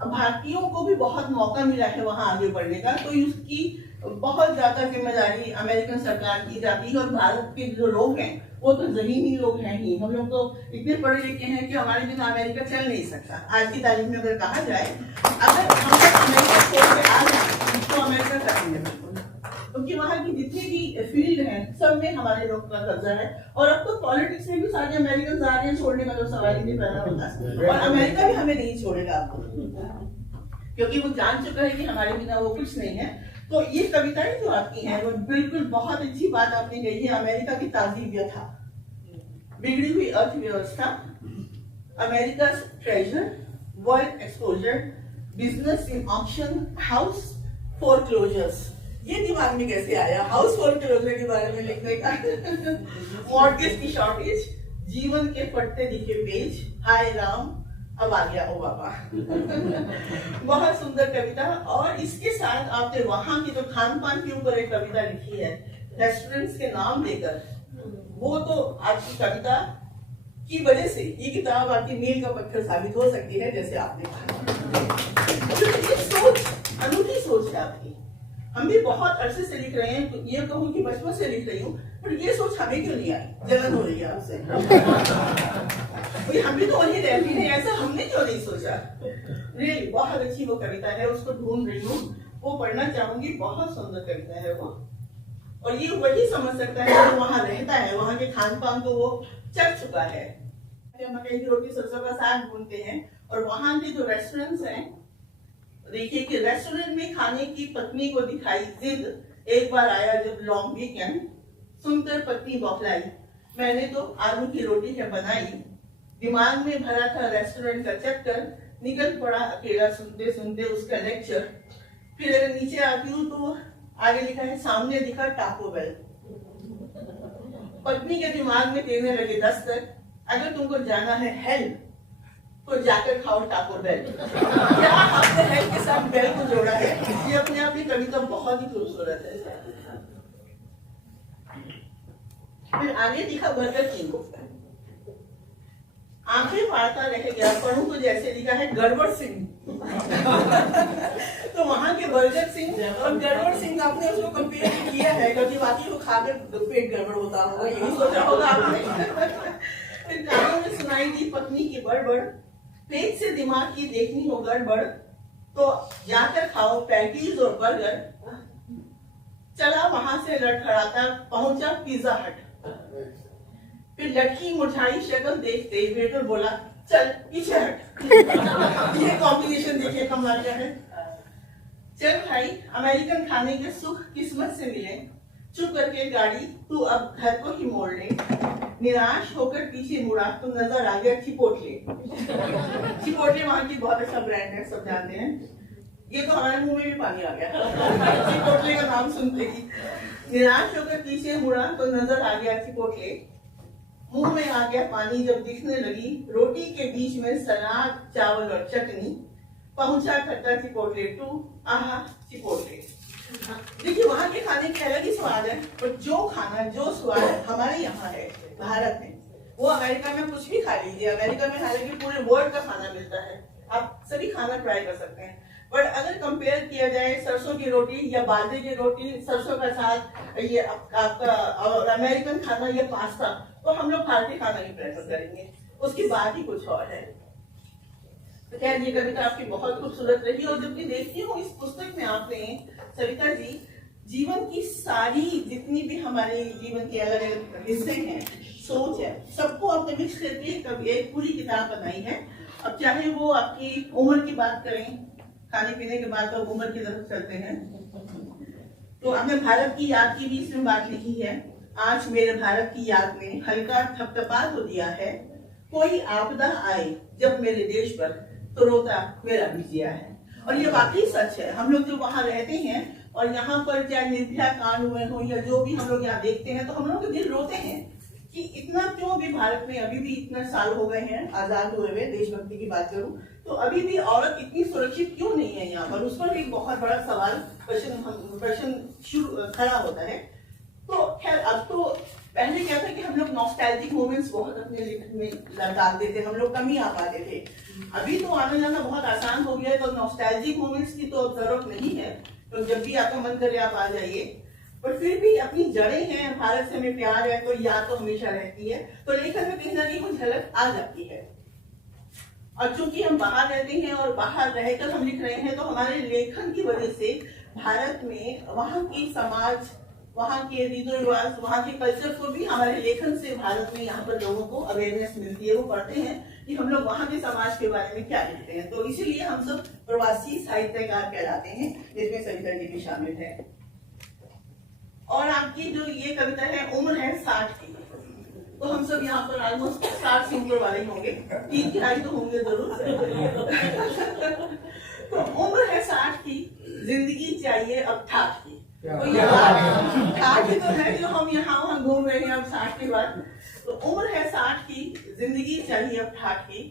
भारतीयों को भी बहुत मौका मिला है वहाँ आगे बढ़ने का। तो उसकी बहुत ज्यादा जिम्मेदारी अमेरिकन सरकार की जाती है। और भारत के जो लोग हैं वो तो जमीनी लोग हैं ही, हम लोग तो इतने पढ़े लिखे हैं कि हमारे बिना अमेरिका चल नहीं सकता। आज की तारीख में अगर कहा जाए, अगर हम अमेरिका छोड़ के आ जाए तो अमेरिका करेंगे बिल्कुल, क्योंकि वहाँ की जितनी भी फील्ड है सब में हमारे लोग का कब्जा है। और अब तो पॉलिटिक्स में भी सारे अमेरिकन आ रहे हैं, छोड़ने का तो सवाल ही नहीं पैदा होता। और अमेरिका भी हमें नहीं छोड़ेगा आपको, क्योंकि वो जान चुका है कि हमारे बिना वो कुछ नहीं है। तो ये कविताएं जो आपकी हैं वो बिल्कुल बहुत अच्छी बात आपने कही है, अमेरिका की ताज़ी व्यथा बिगड़ी हुई अर्थव्यवस्था, America treasure, world exposure, business in option, house foreclosures. ये दिमाग में कैसे आया हाउस फोरक्लोजर के बारे में लिखने का? मॉर्गेज की शॉर्टेज, जीवन के फटते दिखे पेज, हाय राम अब आ गया ओ बाबा। बहुत सुंदर कविता। और इसके साथ आपने वहां की जो खान पान के ऊपर एक कविता लिखी है, रेस्टोरेंट्स के नाम देकर, वो तो आपकी कविता की वजह से ये किताब आपकी मील का पत्थर साबित हो सकती है, जैसे आपने कहा। ये सोच, अनूठी सोच है आपकी। हम भी बहुत अरसे से लिख रहे हैं, तो ये कहूँ कि बचपन से लिख रही हूँ, पर ये सोच हमें क्यों नहीं आई? जलन हो रही है आपसे। हम भी तो वही रहती हैं, ऐसा हमने क्यों नहीं सोचा? रियली बहुत अच्छी वो कविता है, उसको ढूंढ रही हूँ, वो पढ़ना चाहूंगी। बहुत सुंदर कविता है वो, और ये वही समझ सकता है जो वहां रहता है, वहां के खान पान को वो चख चुका है। मकई की रोटी सरसों का साग भूनते हैं, और वहां के जो रेस्टोरेंट्स हैं, देखिए कि रेस्टोरेंट में खाने की पत्नी को दिखाई जिद। एक बार आया जब लॉन्ग वीकेंड, सुनकर पत्नी बौखलाई, मैंने तो आलू की रोटी है बनाई। दिमाग में भरा था रेस्टोरेंट का चक्कर, निकल पड़ा अकेला सुनते सुनते उसका लेक्चर। फिर अगर नीचे आती हूँ तो आगे लिखा है, सामने दिखा टाको बेल। पत्नी के दिमाग में देने लगे दस्तक, अगर तुमको जाना है हेल्प तो जाकर खाओ टाको बेल। क्या आपने हेल्प के साथ बेल को जोड़ा है? ये अपने आप में कविता बहुत ही खूबसूरत है। फिर आगे दिखा बर्गर किंग, आंखें फाड़ता रह गया, पढ़ूं तो जैसे लिखा है गड़बड़ सिंह। तो वहां के बर्गर सिंह और गड़बड़ सिंह आपने उसको कंपेयर किया है, क्योंकि बाकी को खाकर पेट गड़बड़ होता होगा, यही सोचा होगा आपने। फिर कानों में सुनाई दी पत्नी की बड़बड़, पेट से दिमाग की देखनी हो गड़बड़ तो जाकर खाओ पैटीज और बर्गर। चला वहां से लड़खड़ाता पहुंचा पिज्जा हट। फिर लड़की मुरझाई शक्ल देखते वेटर बोला, चल पीछे हट। ये कॉम्बिनेशन देखिए कमाल का है। चल भाई अमेरिकन खाने के सुख किस्मत से मिले, चुप करके गाड़ी तू अब घर को ही मोड़ ले। निराश होकर पीछे मुड़ा तो नजर आ गया चिपोटले। चिपोटले वहां की बहुत अच्छा ब्रांड है, सब जानते हैं। ये तो हमारे मुंह में भी पानी आ गया चिपोटले का नाम सुनते ही। निराश होकर पीछे मुड़ा तो नजर आ गया चिपोटले, मुंह में आ गया पानी जब दिखने लगी रोटी के बीच में सलाद चावल और चटनी। पहुंचा खट्टा चिपोटले टू, आहा चिपोटले। देखिए वहां के खाने के अलग ही स्वाद है, पर जो खाना जो स्वाद हमारे यहाँ है भारत में, वो अमेरिका में कुछ भी खा लीजिए। अमेरिका में हालांकि पूरे वर्ल्ड का खाना मिलता है, आप सभी खाना ट्राई कर सकते हैं। बट अगर कंपेयर किया जाए सरसों की रोटी या बाजरे की रोटी, सरसों का साग, ये आपका अमेरिकन खाना या पास्ता, तो हम लोग भारतीय खाना ही प्रेफर करेंगे, उसकी बात ही कुछ और है। तो खैर ये कविता आपकी बहुत खूबसूरत रही। और जब भी देखती हूँ इस पुस्तक में आपने सविता जी जीवन की सारी जितनी भी हमारे जीवन के अलग अलग हिस्से हैं, सोच है, सबको आपने मिक्स करके एक पूरी किताब बनाई है। अब चाहे वो आपकी उम्र की बात करें, खाने पीने के बाद तो उम्र की तरफ चलते हैं, तो आपने भारत की याद की भी इसमें बात लिखी है। आज मेरे भारत की याद में हल्का थपथपा तो दिया है, कोई आपदा आए जब मेरे देश पर तो रोता मेरा भी जिया है। और ये वाकई सच है। हम लोग जो वहां रहते हैं और यहाँ पर चाहे निर्भया कांड हुए हो या जो भी हम लोग यहाँ देखते हैं, तो हम लोग दिल रोते हैं कि इतना क्यों भी भारत में अभी भी इतने साल हो गए हैं आजाद हुए हुए, देशभक्ति की बात करूं तो अभी भी औरत इतनी सुरक्षित क्यों नहीं है यहाँ पर, उस पर एक बहुत बड़ा सवाल प्रश्न खड़ा होता है। तो खैर अब तो पहले क्या था कि हम लोग नॉस्टैल्जिक मोमेंट्स बहुत अपने लिखने में डालते थे, हम लोग कम ही आ पाते थे। अभी तो आना जाना बहुत आसान हो गया है, तो नॉस्टैल्जिक मोमेंट्स की तो अब जरूरत नहीं है, तो जब भी आपका मन करे आप आ जाइए। पर फिर भी अपनी जड़ें हैं, भारत से हमें प्यार है, तो याद तो हमेशा रहती है। तो लेखन में कहीं ना कहीं कुछ झलक आ जाती है। और चूंकि हम बाहर रहते हैं और बाहर रहकर हम लिख रहे हैं, तो हमारे लेखन की वजह से भारत में वहाँ की समाज, वहाँ के रीति रिवाज, वहाँ के कल्चर को भी हमारे लेखन से भारत में यहाँ पर लोगों को अवेयरनेस मिलती है। वो पढ़ते हैं कि हम लोग वहाँ के समाज के बारे में क्या लिखते हैं। तो इसीलिए हम सब प्रवासी साहित्यकार कहलाते हैं, जिसमें सविता जी भी शामिल है। और आपकी जो ये कविता है, उम्र है 60 की, तो हम सब यहाँ पर ऑलमोस्ट 60 से ऊपर वाले ही होंगे, 3/4 तो होंगे जरूर। तो उम्र है 60 की, जिंदगी चाहिए अब ठाठ की। तो ये ठाठ ही तो है जो हम यहाँ वहाँ घूम रहे हैं अब 60 के बाद। तो उम्र है 60 की, जिंदगी चाहिए अब ठाठ की,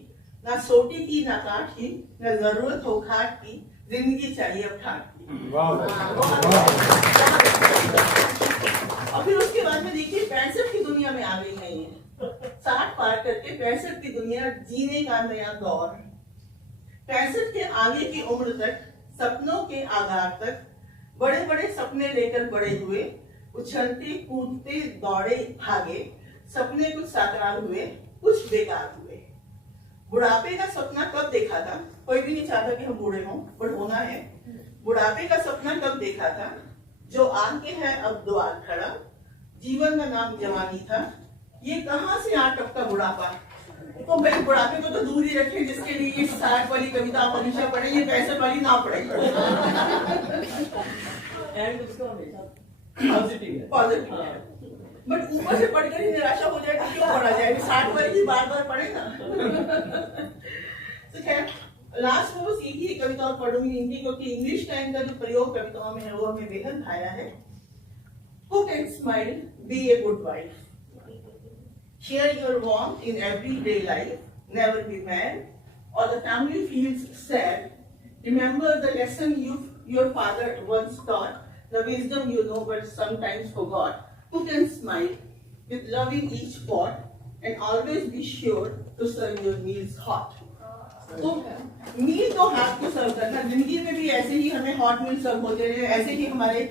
ना सोटी की ना काठ की, ना जरूरत हो खाट की, जिंदगी चाहिए अब ठाठ की। और फिर उसके बाद में देखिए 65 की दुनिया में आ गई है ये, 60 पार करके 65 की दुनिया जीने का नया दौर। 65 के आगे की उम्र तक, सपनों के आगार तक, बड़े बड़े सपने लेकर बड़े हुए, उछलते कूदते दौड़े भागे, सपने कुछ साकार हुए कुछ बेकार हुए। बुढ़ापे का सपना कब देखा था? कोई भी नहीं चाहता कि हम बूढ़े हों, बट होना है। बुढ़ापे का सपना कब देखा था? जो आगे है अब द्वार खड़ा, जीवन का नाम जवानी था, ये कहाँ से आ टपका बुढ़ापा। तो भाई बुढ़ापे को तो दूर ही रखें, जिसके लिए ये 60 वाली कविता आप हमेशा पढ़े, ये 65 वाली ना पढ़े। पॉजिटिव है, बट ऊपर से पढ़कर ही निराशा हो जाएगा, क्यों पढ़ा जाए? 60 वाली ही बार बार पढ़े ना। तो खैर लास्ट में वो सीखी कविता और पढ़ूंगी हिंदी, क्योंकि इंग्लिश का इनका जो प्रयोग कविताओं में है वो हमें बेहद भाया है। Who can smile, be a good wife, share your warmth in everyday life, never be mad, or the family feels sad. Remember the lesson your father once taught, the wisdom you know but sometimes forgot. Who can smile with love in each pot, and always be sure to serve your meals hot. तो मील तो हाथ को सर्व करना, जिंदगी में भी ऐसे ही हमें हॉट मील सर्व होते रहे, ऐसे ही हमारे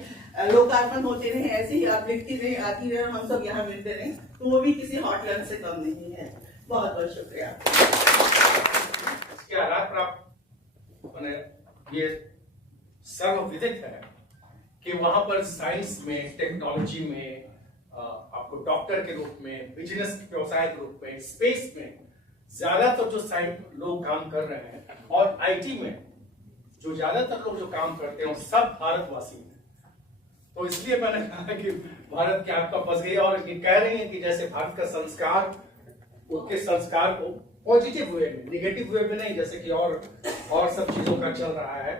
लोकार्पण होते रहे, ऐसे ही आप लिखती रहे, आती रहे, हम सब यहाँ मिलते रहे, तो वो भी किसी हॉट लंच से कम नहीं है। बहुत बहुत शुक्रिया। इसके आधार पर आप ये सर्वविदित है कि वहां पर साइंस में, टेक्नोलॉजी में, आपको डॉक्टर के रूप में, बिजनेस व्यवसाय के रूप में, स्पेस में ज्यादातर जो लोग काम कर रहे हैं, और आईटी में जो ज्यादातर लोग जो काम करते हैं सब भारतवासी हैं। तो इसलिए मैंने कहा कि भारत की आपका बस गई, और ये कह रही है कि जैसे भारत का संस्कार, उसके संस्कार को पॉजिटिव वे में, निगेटिव वे में नहीं, जैसे कि और सब चीजों का चल रहा है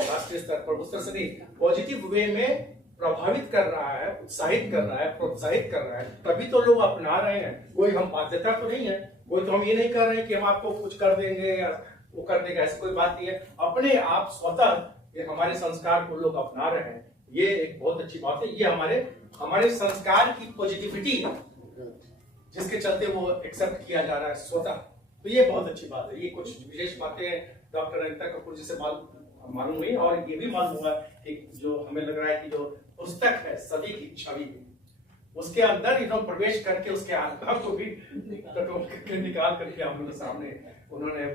राष्ट्रीय स्तर पर, उस तरह से नहीं, पॉजिटिव वे में प्रभावित कर रहा है, उत्साहित कर रहा है, प्रोत्साहित कर रहा है, तभी तो लोग अपना रहे हैं। कोई हम बाध्यता तो नहीं है, कोई तो हम ये नहीं कर रहे हैं कि हम आपको कुछ कर देंगे या वो कर देगा, ऐसी कोई बात नहीं है। अपने आप स्वतः ये हमारे संस्कार को लोग अपना रहे हैं, ये एक बहुत अच्छी बात है। ये हमारे संस्कार की पॉजिटिविटी है, जिसके चलते वो एक्सेप्ट किया जा रहा है स्वतः, तो ये बहुत अच्छी बात है। ये कुछ विशेष बातें डॉक्टर अनिता कपूर जी से मालूम हुई, और ये भी मालूम हुआ कि जो हमें लग रहा है कि जो पुस्तक है सदी की छवि, उसके अंदर इन्होंने प्रवेश करके उसके आत्मा को भी निकाल करके हम लोग सामने उन्होंने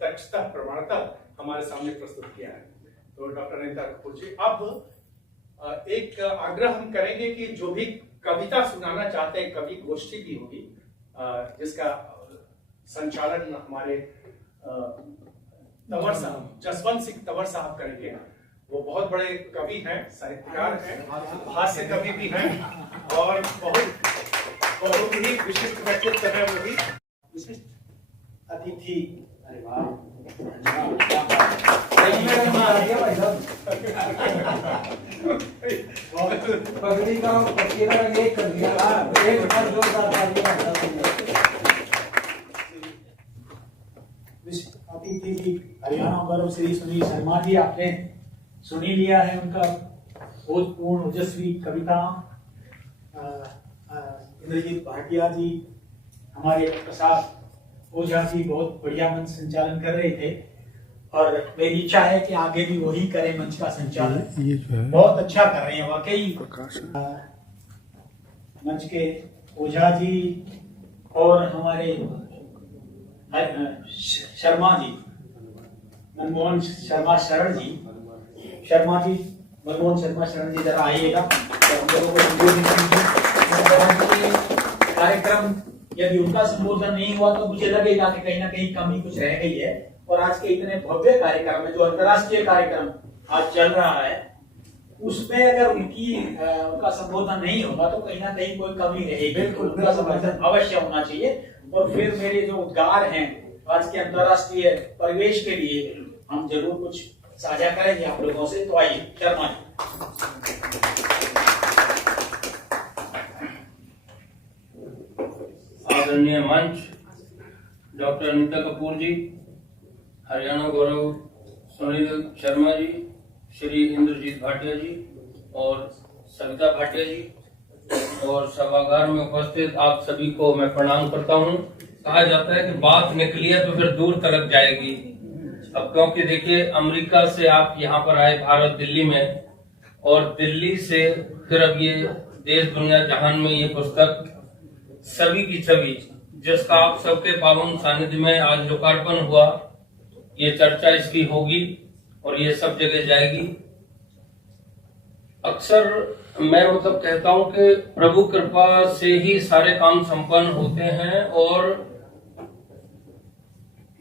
तथ्यता प्रमाणता हमारे सामने प्रस्तुत किया है। तो डॉक्टर अनिता कपूर जी, अब एक आग्रह हम करेंगे कि जो भी कविता सुनाना चाहते हैं, कवि गोष्ठी भी होगी, जिसका संचालन हमारे तंवर साहब, जसवंत सिंह तंवर साहब करेंगे। वो बहुत बड़े कवि हैं, साहित्यकार हैं, हास्य कवि भी हैं, और बहुत ही विशिष्ट व्यक्तित्व है। वो भी विशिष्ट अतिथि, अरे वाह, पगड़ी का पसीना एक कर दिया, एक बार अतिथि जी हरियाणा गौरव श्री सुनील शर्मा जी, आपने सुनी लिया है उनका भोजपूर्ण ओजस्वी कविता। इंद्रजीत भाटिया जी, हमारे प्रसाद ओझा जी बहुत बढ़िया मंच संचालन कर रहे थे, और मेरी इच्छा है कि आगे भी वही करें मंच का संचालन। ये जो है बहुत अच्छा कर रहे हैं वाकई। मंच के ओझा जी और हमारे शर्मा जी, मनमोहन शर्मा शरण जी, मनमोहन शर्मा शरण जी जरा आइएगा। तो हम लोगों को कार्यक्रम यदि उनका संबोधन नहीं हुआ तो मुझे लगेगा कि कहीं ना कहीं कमी कुछ रह गई है। और आज के इतने भव्य कार्यक्रम में जो अंतर्राष्ट्रीय कार्यक्रम आज चल रहा है, उसमें अगर उनका संबोधन नहीं होगा तो कहीं ना कहीं कोई कमी रहेगी। बिल्कुल, उनका समर्थन अवश्य होना चाहिए। और फिर मेरे जो उद्गार हैं आज के अंतर्राष्ट्रीय परिवेश के लिए हम जरूर कुछ साझा करेंगे आप लोगों से। तो आइए शर्मा जी। आदरणीय मंच, डॉक्टर अनीता कपूर जी, हरियाणा गौरव सुनील शर्मा जी, श्री इंद्रजीत भाटिया जी और सविता भाटिया जी और सभागार में उपस्थित आप सभी को मैं प्रणाम करता हूं। कहा जाता है कि बात निकली है तो फिर दूर तक जाएगी। अब क्योंकि देखिए, अमेरिका से आप यहाँ पर आए भारत दिल्ली में, और दिल्ली से फिर अब ये देश दुनिया जहान में ये पुस्तक सभी की छवि, जिसका आप सबके पावन सानिध्य में आज लोकार्पण हुआ, ये चर्चा इसकी होगी और ये सब जगह जाएगी। अक्सर मैं कहता हूं कि प्रभु कृपा से ही सारे काम संपन्न होते हैं, और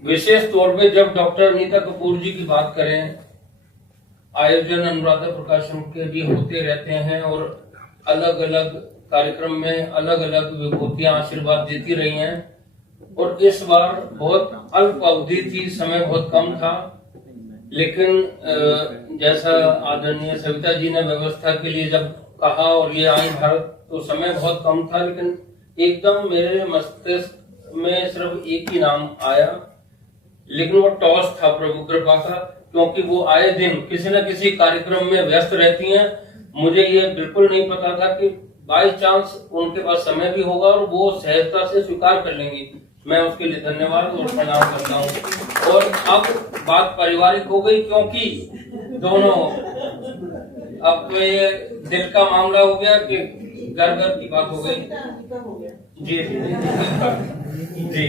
विशेष तौर पे जब डॉक्टर अनीता कपूर जी की बात करें, आयोजन अनुराधा प्रकाशन के भी होते रहते हैं और अलग अलग कार्यक्रम में अलग अलग विभूतियां आशीर्वाद देती रही हैं। और इस बार बहुत अल्प अवधि थी, समय बहुत कम था, लेकिन जैसा आदरणीय सविता जी ने व्यवस्था के लिए जब कहा और ये आई भारत, तो समय बहुत कम था, लेकिन एकदम मेरे मस्तिष्क में सिर्फ एक ही नाम आया, लेकिन वो टॉस था प्रभु कृपा का, क्योंकि वो आए दिन किसी न किसी कार्यक्रम में व्यस्त रहती हैं। मुझे ये बिल्कुल नहीं पता था कि बाई चांस उनके पास समय भी होगा और वो सहजता से स्वीकार कर लेंगी। मैं उसके लिए धन्यवाद और प्रणाम करता हूँ। और अब बात पारिवारिक हो गई, क्योंकि दोनों अब तो ये दिल का मामला हो गया कि घर घर की बात हो गई। जी जी,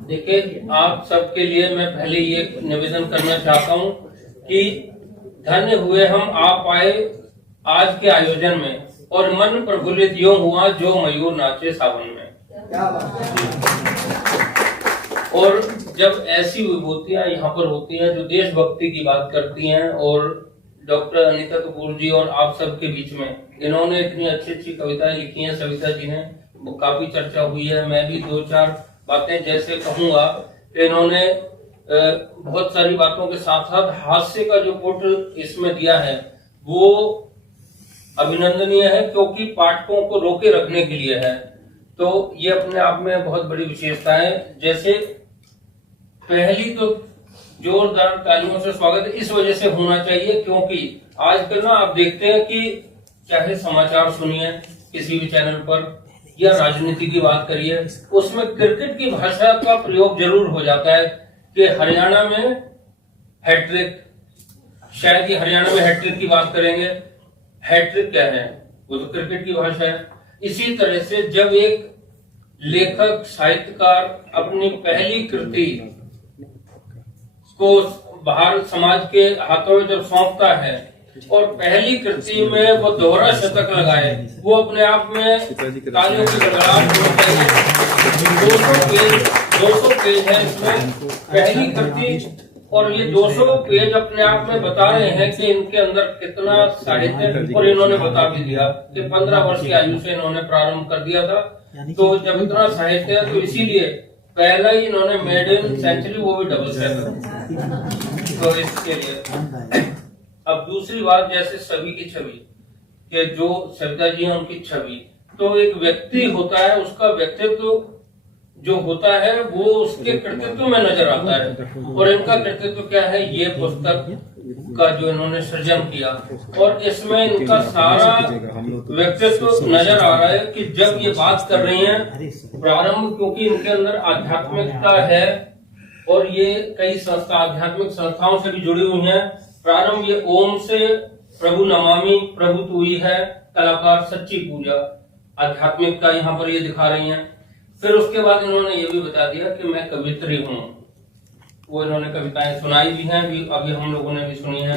देखिए, आप सबके लिए मैं पहले ये निवेदन करना चाहता हूँ कि धन्य हुए हम आप आए आज के आयोजन में, और मन प्रफुल्लित यूं हुआ जो मयूर नाचे सावन में। और जब ऐसी विभूतियां यहाँ पर होती हैं जो देशभक्ति की बात करती हैं, और डॉक्टर अनीता कपूर जी और आप सबके बीच में इन्होंने इतनी अच्छी अच्छी कविताएं लिखी हैं, सविता जी ने, वो काफी चर्चा हुई है। मैं भी दो चार बातें जैसे कहूंगा, इन्होंने बहुत सारी बातों के साथ साथ हास्य का जो पुट इसमें दिया है वो अभिनंदनीय है, क्योंकि पाठकों को रोके रखने के लिए है। तो ये अपने आप में बहुत बड़ी विशेषता है। जैसे पहली तो जोरदार तालियों से स्वागत इस वजह से होना चाहिए, क्योंकि आजकल ना आप देखते हैं कि चाहे समाचार सुनिए किसी भी चैनल पर या राजनीति की बात करिए, उसमें क्रिकेट की भाषा का प्रयोग जरूर हो जाता है कि हरियाणा में हैट्रिक, शायद ही हरियाणा में हैट्रिक की बात करेंगे। हैट्रिक क्या है? वो तो क्रिकेट की भाषा है। इसी तरह से जब एक लेखक साहित्यकार अपनी पहली कृति को बाहर समाज के हाथों में जब सौंपता है और पहली कृति में वो दोहरा शतक लगाए, वो अपने आप में तालियों की गड़गड़ाहट होनी चाहिए। 200 पेज है इसमें पहली कृति, और ये 200 पेज अपने आप में बता रहे हैं कि इनके अंदर कितना साहित्य, और इन्होंने बता भी दिया कि 15 वर्ष की आयु से इन्होंने प्रारंभ कर दिया था। तो जब इतना साहित्य है तो इसीलिए पहला ही इन्होंने मेड इन सेंचुरी, वो भी डबल सेवन, तो इसके लिए। अब दूसरी बात, जैसे सभी की छवि कि जो सविता जी है उनकी छवि, तो एक व्यक्ति होता है, उसका व्यक्तित्व जो होता है वो उसके कृतित्व में नजर आता है। और इनका कृतित्व क्या है? ये पुस्तक का जो इन्होंने सृजन किया, और इसमें इनका सारा व्यक्तित्व नजर आ रहा है कि जब ये बात कर रही हैं प्रारंभ, क्योंकि इनके अंदर आध्यात्मिकता है और ये कई संस्था आध्यात्मिक संस्थाओं से भी जुड़ी हुई हैं। प्रारंभ ये ओम से, प्रभु नमामि, प्रभु तू ही है, कलाकार सच्ची पूजा, आध्यात्मिकता यहाँ पर ये दिखा रही हैं। फिर उसके बाद इन्होंने ये भी बता दिया कि मैं कवित्री हूँ, वो इन्होंने कविताएं सुनाई भी हैं, अभी हम लोगों ने भी सुनी है,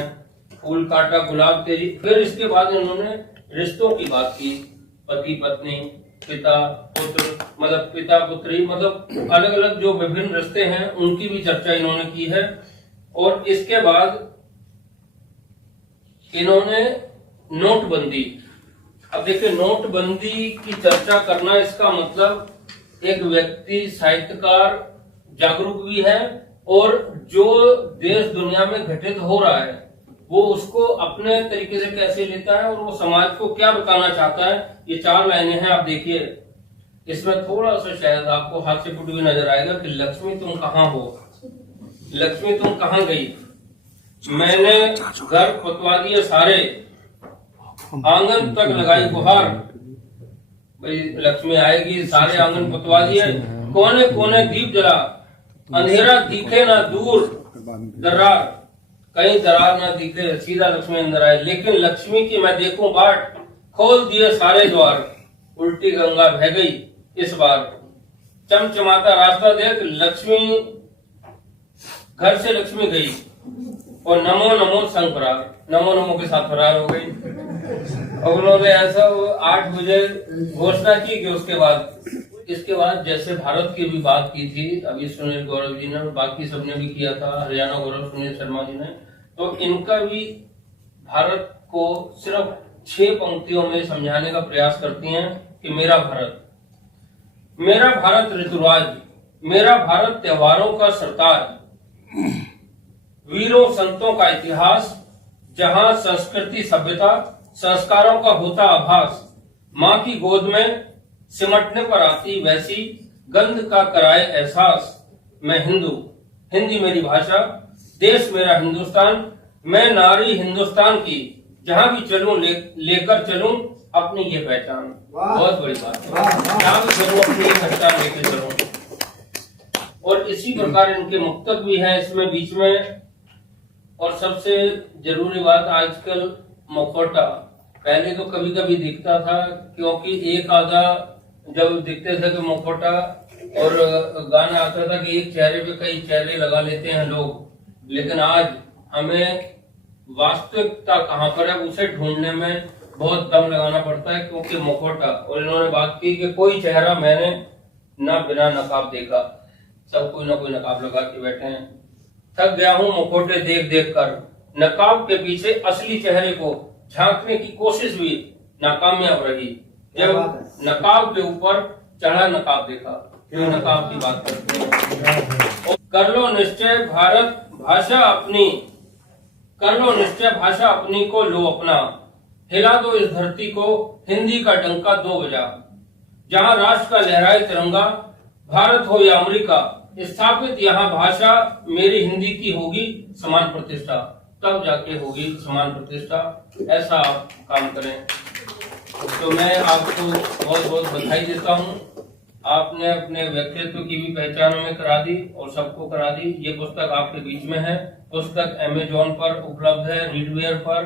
फूल काटा गुलाब तेरी। फिर इसके बाद इन्होंने रिश्तों की बात की, पति पत्नी, पिता पुत्र, मतलब पिता पुत्री, मतलब अलग अलग जो विभिन्न रिश्ते हैं उनकी भी चर्चा इन्होंने की है। और इसके बाद इन्होंने नोटबंदी, अब देखिए नोटबंदी की चर्चा करना, इसका मतलब एक व्यक्ति साहित्यकार जागरूक भी है और जो देश दुनिया में घटित हो रहा है वो उसको अपने तरीके से कैसे लेता है और वो समाज को क्या बताना चाहता है। ये 4 लाइनें हैं, आप देखिए। इसमें थोड़ा सा शायद आपको हाथ से पुट भी नजर आएगा कि लक्ष्मी तुम कहाँ हो, लक्ष्मी तुम कहाँ गई, मैंने घर पतवा दिए सारे, आंगन तक लगाई गुहार। भाई लक्ष्मी आएगी, सारे आंगन पतवा दिए, कोने कोने दीप जला, अंधेरा दिखे ना दूर दरार, कहीं दरार ना दिखे, सीधा लक्ष्मी अंदर आए। लेकिन लक्ष्मी की मैं देखूं बाट, खोल दिए सारे द्वार, उल्टी गंगा बह गई इस बार, चमचमाता रास्ता देख, लक्ष्मी घर से लक्ष्मी गई और नमो नमो संग फरार, नमो नमो के साथ फरार हो गई। और उन्होंने ऐसा 8 बजे घोषणा की कि इसके बाद जैसे भारत की भी बात की थी अभी सुनील गौरव जी ने, बाकी सबने भी किया था, हरियाणा गौरव सुनील शर्मा जी ने, तो इनका भी भारत को सिर्फ 6 पंक्तियों में समझाने का प्रयास करती हैं कि मेरा भारत ऋतुराज, मेरा भारत त्योहारों का सरताज, वीरों संतों का इतिहास, जहां संस्कृति सभ्यता संस्कारों का होता आभास, माँ की गोद में सिमटने पर आती वैसी गंध का कराए एहसास, मैं हिंदू, हिंदी मेरी भाषा, देश मेरा हिंदुस्तान, मैं नारी हिंदुस्तान की, जहां भी चलूं लेकर चलूं अपनी ये पहचान। बहुत बड़ी बात है, जहां भी चलूं अपनी ये पहचान लेकर चलूं। और इसी प्रकार इनके मुक्तक भी हैं इसमें बीच में। और सबसे जरूरी बात, आजकल मुखौटा पहले तो कभी कभी दिखता था, क्योंकि एक आधा जब दिखते थे कि मुखौटा, और गाना आता था कि एक चेहरे पे कई चेहरे लगा लेते हैं लोग, लेकिन आज हमें वास्तविकता कहाँ पर है उसे ढूंढने में बहुत दम लगाना पड़ता है, क्योंकि मुखौटा, और इन्होंने बात की कि कोई चेहरा मैंने ना बिना नकाब देखा, सब कोई ना कोई नकाब लगा के बैठे हैं। थक गया हूँ मुखौटे देख देख कर, नकाब के पीछे असली चेहरे को झांकने की कोशिश भी नाकामयाब रही, जब नकाब के ऊपर चढ़ा नकाब देखा। क्यों नकाब की बात करते हैं। कर लो निश्चय भारत भाषा अपनी, कर लो निश्चय भाषा अपनी को लो अपना, हिला दो इस धरती को हिंदी का डंका 2 बजा, जहां राष्ट्र का लहराए तिरंगा, भारत हो या अमेरिका, स्थापित यहाँ भाषा मेरी हिंदी की होगी समान प्रतिष्ठा, तब जाके होगी समान प्रतिष्ठा। ऐसा आप काम करें। तो मैं आपको बहुत बहुत बधाई देता हूँ, आपने अपने व्यक्तित्व की भी पहचान में करा दी और सबको करा दी। ये पुस्तक आपके बीच में है, पुस्तक अमेजोन पर उपलब्ध है, रीडवेयर पर,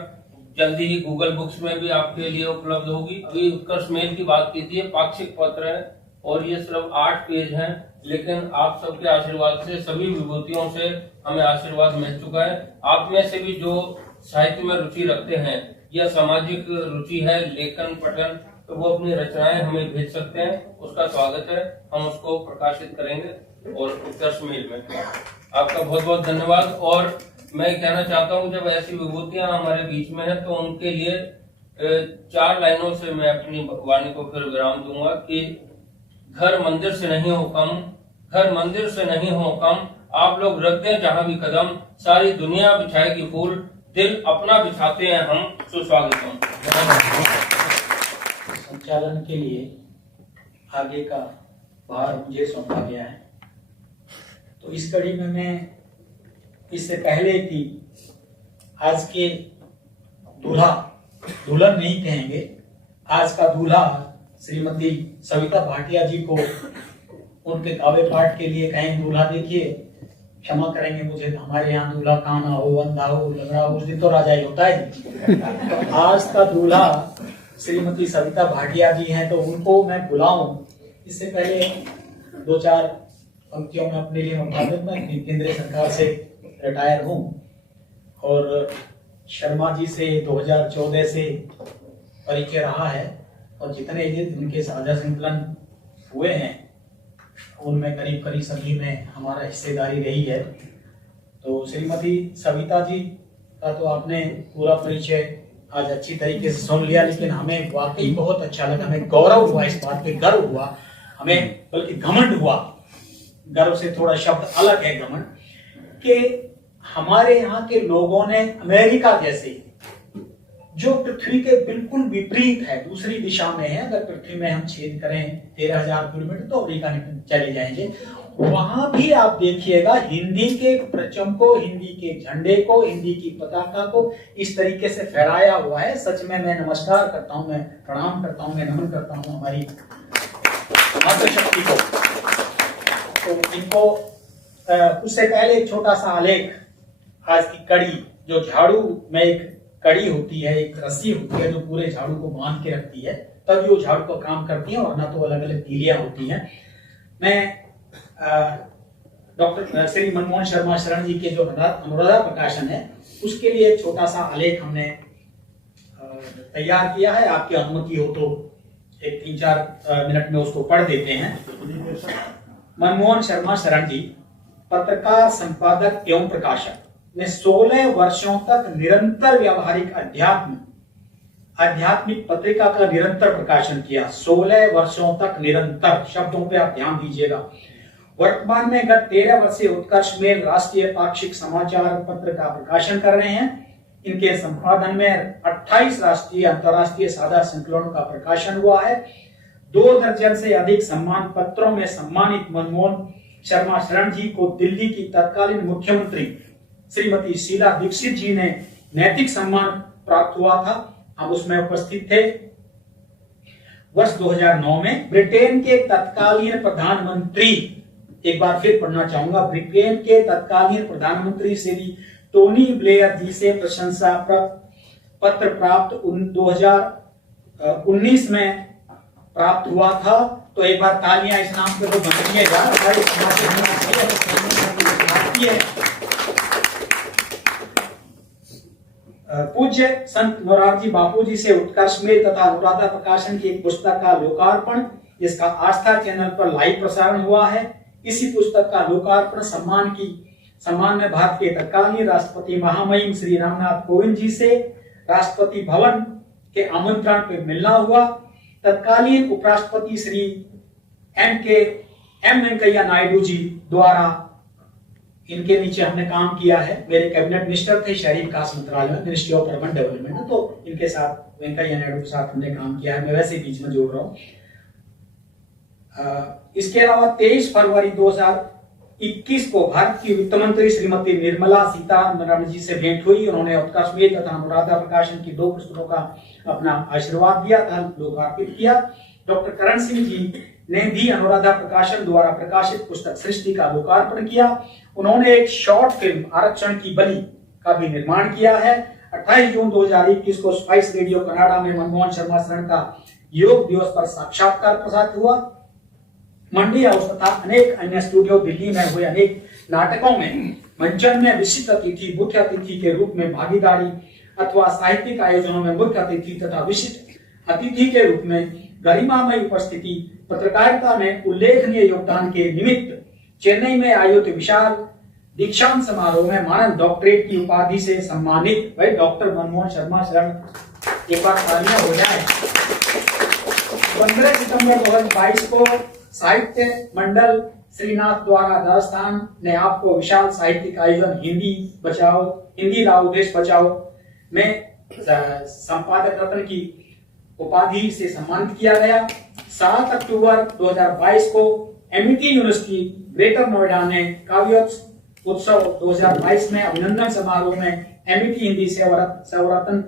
जल्दी ही गूगल बुक्स में भी आपके लिए उपलब्ध होगी। अभी उत्कर्ष मेल की बात की थी, पाक्षिक पत्र है और ये सिर्फ 8 पेज हैं, लेकिन आप सबके आशीर्वाद से, सभी विभूतियों से हमें आशीर्वाद मिल चुका है। आप में से भी जो साहित्य में रुचि रखते हैं या सामाजिक रुचि है, लेखन पठन, तो वो अपनी रचनाएं हमें भेज सकते हैं, उसका स्वागत है, हम उसको प्रकाशित करेंगे और उत्कर्ष मेल में। आपका बहुत बहुत धन्यवाद। और मैं कहना चाहता हूँ, जब ऐसी विभूतियां हमारे बीच में है तो उनके लिए 4 लाइनों से मैं अपनी वाणी को फिर विराम दूंगा कि घर मंदिर से नहीं हो कम, घर मंदिर से नहीं हो कम, आप लोग रख दें जहां भी कदम, सारी दुनिया बिछाएगी फूल, दिल अपना बिछाते हैं हम, सुस्वागतम। संचालन के लिए आगे का भार मुझे सौंपा गया है। तो इस कड़ी में मैं इससे पहले की आज के दूल्हा, दुल्हन नहीं कहेंगे, आज का दूल्हा श्रीमती सविता भाटिया जी को उनके काव्य पाठ के लिए कहें। दूल्हा देखिए, क्षमा करेंगे मुझे, हमारे यहाँ दूल्हा काना हो, अंधा हो, लंगड़ा हो, उस दिन तो राजा ही होता है। तो आज का दूल्हा श्रीमती सविता भाटिया जी हैं, तो उनको मैं बुलाऊं इससे पहले 2-4 पंक्तियों में अपने लिए मुताबिक, मैं केंद्रीय सरकार से रिटायर हूँ और शर्मा जी से 2014 से परिचय रहा है और जितने उनके साझा संकलन हुए हैं उनमें करीब करीब सभी में हमारा हिस्सेदारी रही है। तो श्रीमती सविता जी का तो आपने पूरा परिचय आज अच्छी तरीके से सुन लिया, लेकिन हमें वाकई बहुत अच्छा लगा, हमें गौरव हुआ, इस बात पे गर्व हुआ, हमें बल्कि घमंड हुआ, गर्व से थोड़ा शब्द अलग है घमंड, कि हमारे यहाँ के लोगों ने अमेरिका जैसे जो पृथ्वी के बिल्कुल विपरीत है, दूसरी दिशा में है, अगर पृथ्वी में हम छेद करें 13,000 किलोमीटर तो अमेरिका चले जाएंगे, वहां भी आप देखिएगा हिंदी के परचम को, हिंदी के झंडे को, हिंदी की पताका को इस तरीके से फहराया हुआ है। सच में मैं नमस्कार करता हूं, मैं प्रणाम करता हूं, मैं नमन करता हूं हमारी मातृशक्ति को। तो इनको उससे पहले एक छोटा सा आलेख, आज की कड़ी, जो झाड़ू में एक कड़ी होती है, एक रस्सी होती है जो पूरे झाड़ू को बांध के रखती है, तब वो झाड़ू का काम करती है, और ना तो अलग अलग तीलियां होती हैं। मैं डॉक्टर श्री मनमोहन शर्मा शरण जी के जो अनुराधा प्रकाशन है, उसके लिए एक छोटा सा आलेख हमने तैयार किया है। आपकी अनुमति हो तो एक 3-4 मिनट में उसको पढ़ देते हैं। मनमोहन शर्मा शरण जी पत्रकार, संपादक एवं प्रकाशक ने 16 वर्षों तक निरंतर व्यवहारिक आध्यात्मिक पत्रिका का निरंतर प्रकाशन किया। 16 वर्षों तक निरंतर, शब्दों पे आप ध्यान दीजिएगा। वर्तमान में गत 13 वर्षीय उत्कर्ष मेल राष्ट्रीय पाक्षिक समाचार पत्र का प्रकाशन कर रहे हैं। इनके संपादन में 28 राष्ट्रीय अंतर्राष्ट्रीय साझा संकलनों का प्रकाशन हुआ है। 2 दर्जन से अधिक सम्मान पत्रों में सम्मानित मनमोहन शर्मा शरण जी को दिल्ली की तत्कालीन मुख्यमंत्री श्रीमती शीला दीक्षित जी ने नैतिक सम्मान प्राप्त हुआ था। हम उसमें उपस्थित थे। वर्ष 2009 में ब्रिटेन के तत्कालीन प्रधानमंत्री, एक बार फिर पढ़ना चाहूंगा, ब्रिटेन के तत्कालीन प्रधानमंत्री श्री टोनी ब्लेयर जी से प्रशंसा पत्र प्राप्त 2019 में प्राप्त हुआ था। तो एक बार तालियां इस नाम पे तो बजाइएगा। पूज्य संत मोरारजी बापू जी से उत्कर्ष मेल तथा अनुराधा प्रकाशन की एक पुस्तक का लोकार्पण, जिसका आस्था चैनल पर लाइव प्रसारण हुआ है। इसी पुस्तक का लोकार्पण सम्मान में भारत के तत्कालीन राष्ट्रपति महामहिम श्री रामनाथ कोविंद जी से राष्ट्रपति भवन के आमंत्रण पर मिलना हुआ। तत्कालीन उपराष्ट्रपति श्री एम वेंकैया नायडू जी द्वारा, इनके नीचे हमने काम किया है, मेरे कैबिनेट मिनिस्टर थे शहरी विकास मंत्रालय में, मिनिस्ट्री ऑफ अर्बन डेवलपमेंट, तो इनके साथ वेंकैया नायडू के साथ हमने काम किया है। मैं वैसे बीच में जोड़ रहा हूँ। इसके अलावा 23 फरवरी 2021 को भारत की वित्त मंत्री श्रीमती निर्मला सीतारमण जी से भेंट हुई। उन्होंने उत्कर्ष मेल तथा अनुराधा प्रकाशन की 2 पुस्तकों का अपना आशीर्वाद दिया था, लोकार्पित किया। डॉक्टर करण सिंह जी ने भी अनुराधा प्रकाशन द्वारा प्रकाशित पुस्तक सृष्टि का लोकार्पण किया। उन्होंने एक शॉर्ट फिल्म आरक्षण की बलि का भी निर्माण किया है। 28 जून 2021 को स्पाइस रेडियो कनाडा में मनमोहन शर्मा शरण का योग दिवस पर साक्षात्कार प्रसारित हुआ। मंडी हाउस तथा अनेक अन्य स्टूडियो दिल्ली में हुए अनेक नाटकों में मंचन में विशिष्ट अतिथि, मुख्य अतिथि के रूप में भागीदारी अथवा साहित्यिक आयोजनों में मुख्य अतिथि तथा विशिष्ट अतिथि के रूप में गरिमामय उपस्थिति, पत्रकारिता में उल्लेखनीय योगदान के निमित्त चेन्नई में आयोजित विशाल दीक्षांत समारोह में मानद डॉक्टरेट की उपाधि से सम्मानित भाई डॉक्टर मनमोहन शर्मा शरण, एक बार तालियां हो जाए। 15 सितंबर 2022 को साहित्य मंडल श्रीनाथ द्वारा राजस्थान ने आपको विशाल साहित्यिक आयोजन हिंदी लाओ देश बचाओ में संपादक रत्न की उपाधि से सम्मानित किया गया। 7 अक्टूबर 2022 को एमआईटी यूनिवर्सिटी ग्रेटर नोएडा ने काव्य उत्सव 2022 में अभिनंदन समारोह में एमआईटी हिंदी सेवारत्न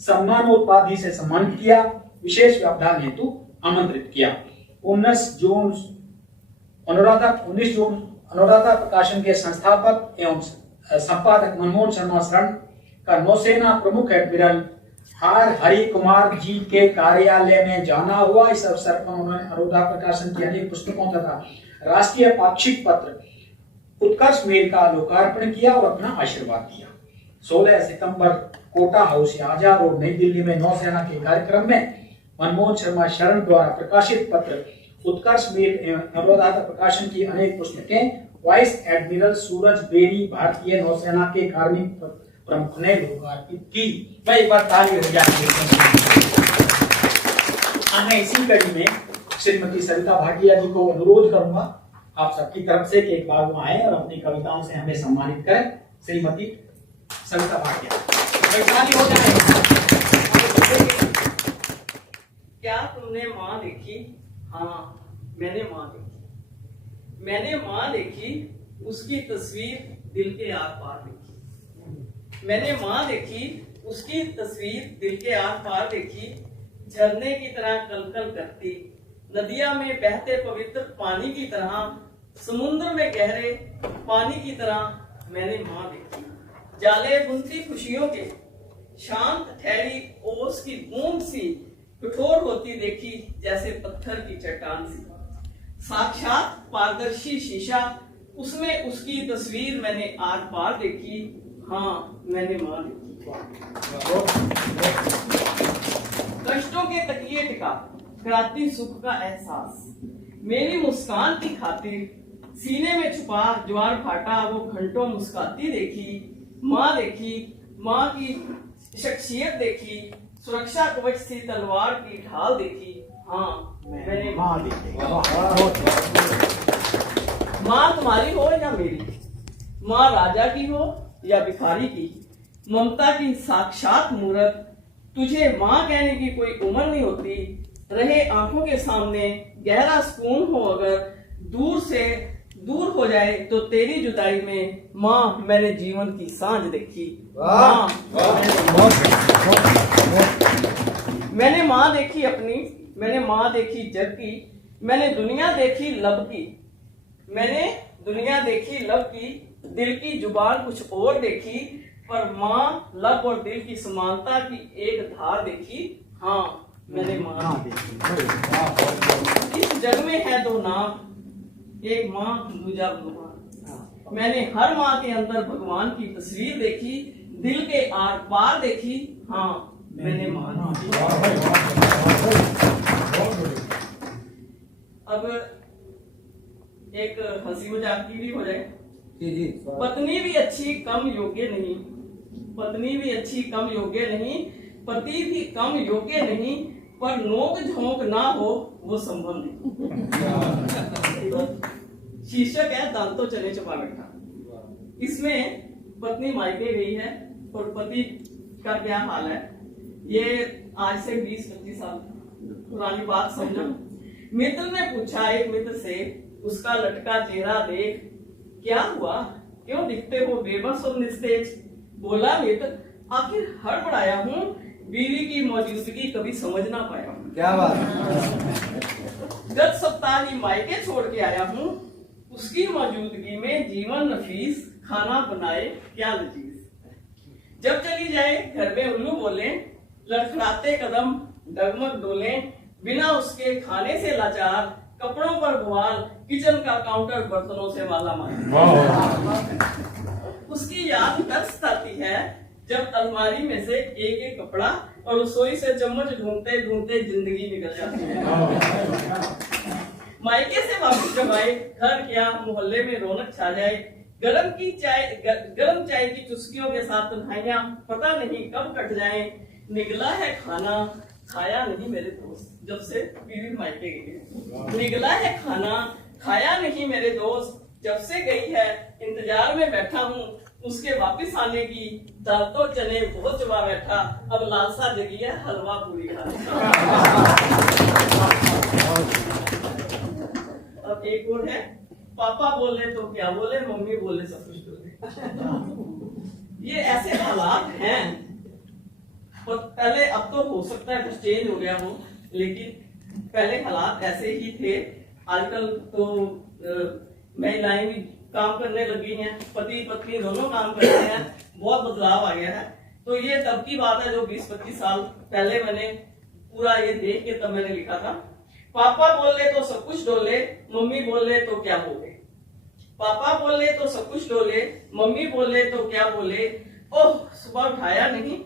सम्मानोपाधि से सम्मानित किया, विशेष व्यवधान हेतु आमंत्रित किया। 19 जून अनुराधा प्रकाशन के संस्थापक एवं संपादक मनमोहन शर्मा शरण का नौसेना प्रमुख एडमिरल आर हरि कुमार जी के कार्यालय में जाना हुआ। इस अवसर पर उन्होंने अनुराधा प्रकाशन की अनेक पुस्तकों तथा राष्ट्रीय पाक्षिक पत्र उत्कर्ष मेल का लोकार्पण किया और अपना आशीर्वाद दिया। 16 सितंबर कोटा हाउस आजाद रोड नई दिल्ली में नौसेना के कार्यक्रम में मनमोहन शर्मा शरण द्वारा प्रकाशित पत्र उत्कर्ष मेल एवं अनुराधा प्रकाशन की अनेक पुस्तकें वाइस एडमिरल सूरज बेरी भारतीय नौसेना के कार्मिक प्रमुख ने लोकार्पित की। मैं एक बार ताली हो जाए। मैं इसी कड़ी में श्रीमती सविता भाटिया जी को अनुरोध करूंगा आप सबकी तरफ से कि एक बार वो आए और अपनी कविताओं से हमें सम्मानित करें। श्रीमती सविता भाटिया, ताली हो जाए। क्या तुमने माँ देखी? हाँ, मैंने माँ देखी। मैंने माँ देखी, उसकी तस्वीर दिल के आर पार देखी। मैंने माँ देखी, उसकी तस्वीर दिल के आर पार देखी। झरने की तरह कलकल करती, नदियां में बहते पवित्र पानी की तरह, समुद्र में गहरे पानी की तरह मैंने माँ देखी। जाले बुनती खुशियों के, शांत ठहरी ओस की बूंद सी कठोर होती देखी, जैसे पत्थर की चट्टान सी। साक्षात पारदर्शी शीशा, उसमें उसकी तस्वीर मैंने आर पार देखी। हाँ, मैंने माँ देखी। कष्टों के तकिए टिका, कराती सुख का एहसास, मेरी मुस्कान की खातिर सीने में छुपा ज्वार भाटा वो घंटों मुस्काती देखी। माँ देखी, माँ की शख्सियत देखी, सुरक्षा कवच सी तलवार की ढाल देखी। हाँ, मैंने माँ देखी। माँ तुम्हारी हो या मेरी, माँ राजा की हो या भिखारी की, ममता की साक्षात मूरत, तुझे माँ कहने की कोई उम्र नहीं होती। रहे आंखों के सामने गहरा सुकून हो, अगर दूर से दूर हो जाए तो तेरी जुदाई में माँ मैंने जीवन की सांझ देखी। माँ, मैंने माँ देखी अपनी, मैंने माँ देखी जग की, मैंने दुनिया देखी लब की, मैंने दुनिया देखी लब की, दिल की जुबान कुछ और देखी, पर माँ लब और दिल की समानता की एक धार देखी। हाँ, मैंने माँ देखी। इस जग में है दो नाम, एक माँ दूजा भगवान। मैंने हर माँ के अंदर भगवान की तस्वीर देखी, दिल के आर पार देखी। हाँ, मैंने माँ देखी। अब एक हंसी मजाक की भी हो जाए। पत्नी भी अच्छी कम योग्य नहीं, पत्नी भी अच्छी कम योग्य नहीं, पति भी कम योग्य नहीं, पर नोक झोंक ना हो वो संभव नहीं। शीर्षक है दांतों चले चुपा बैठा। इसमें पत्नी मायके गई है और पति का क्या हाल है, ये आज से 20-25 साल पुरानी बात समझो। मित्र ने पूछा एक मित्र से, उसका लटका चेहरा देख, क्या हुआ, क्यों दिखते हो बेबस और निस्तेज? बोला मित्र, आखिर हड़बड़ाया हूँ, बीवी की मौजूदगी कभी समझ ना पाया हूँ। क्या बात। गत सप्ताह ही मायके छोड़ के आया हूँ, उसकी मौजूदगी में जीवन नफीस, खाना बनाए क्या लजीज। जब चली जाए घर में उल्लू बोले, लड़खड़ाते कदम डगमग डोले, बिना उसके खाने से लाचार, कपड़ों पर बवाल, किचन का काउंटर बर्तनों से मालामाल। उसकी याद तब सताती है जब अलमारी में से एक एक कपड़ा और रसोई से चम्मच ढूंढते ढूंढते जिंदगी निकल जाती है। मायके से वापस जब आए, घर क्या मोहल्ले में रौनक छा जाए, गरम चाय की चुस्कियों के साथ तन्हाइयां पता नहीं कब कट जाएं। निकला है खाना, खाया नहीं मेरे दोस्त, जब से बीवी मायके गई है। निकला है खाना, खाया नहीं मेरे दोस्त, जब से गई है। इंतजार में बैठा हूँ उसके वापस आने की, दाल तो चने बहुत चबा बैठा, अब लालसा जगी है हलवा पूरी खाने। अब एक और है, पापा बोले तो क्या बोले, मम्मी बोले सब कुछ बोले। ये ऐसे हालात हैं, और पहले, अब तो हो सकता है कुछ चेंज हो गया हो, लेकिन पहले हालात ऐसे ही थे। आजकल तो महिलाएं भी काम करने लगी हैं, पति पत्नी दोनों काम करते हैं, बहुत बदलाव आ गया है। तो ये तब की बात है जो 20-25 साल पहले मैंने पूरा ये देख के तब मैंने लिखा था। पापा बोले तो सब कुछ डोले, मम्मी बोले तो क्या बोले। पापा बोले तो सब कुछ डोले, मम्मी बोले तो क्या बोले। ओह सुबह उठाया नहीं,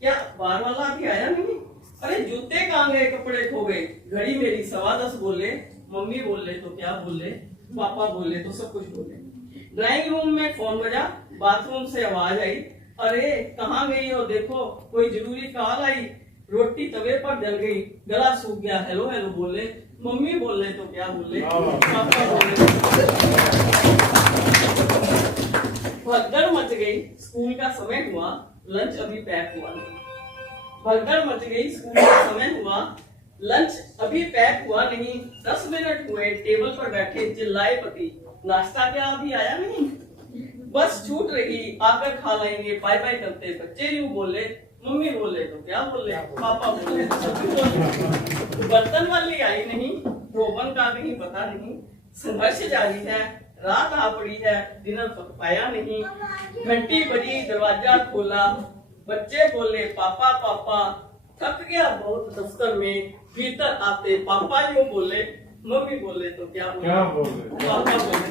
क्या बार वाला अभी आया नहीं। अरे जूते कहाँ गए, कपड़े खो गए, घड़ी मेरी 10:15 बोले। मम्मी बोले तो क्या बोले, पापा बोले तो सब कुछ बोले। ड्राइंग रूम में फोन बजा, बाथरूम से आवाज आई, अरे कहाँ गई हो, देखो कोई जरूरी कॉल आई, रोटी तवे पर जल गई, गला सूख गया, हेलो हेलो बोले, मम्मी बोले तो क्या बोले, पापा बोले। भगदड़ मच गई, स्कूल का समय हुआ, लंच अभी पैक हुआ नहीं। भगदड़ मच गई, स्कूल का समय हुआ, लंच अभी पैक हुआ नहीं। 10 मिनट हुए, टेबल पर बैठे चिल्लाए पति, नाश्ता क्या अभी आया नहीं? बस छूट रही, आकर खा लेंगे, बाय बाय करते बच्चे यूं बोले, मम्मी बोले तो क्या बोले, पापा बोले तो सभी बोले। बर्तन वाली आई नहीं, रोबन का कहीं पता नहीं, संघर्ष जारी है, रात आ पड़ी है, डिनर पाया नहीं। घंटी बजी, दरवाजा खोला, बच्चे बोले पापा पापा, थक गया बहुत दफ्तर में, भीतर आते पापा यूं बोले, मम्मी बोले तो क्या बोले, पापा बोले।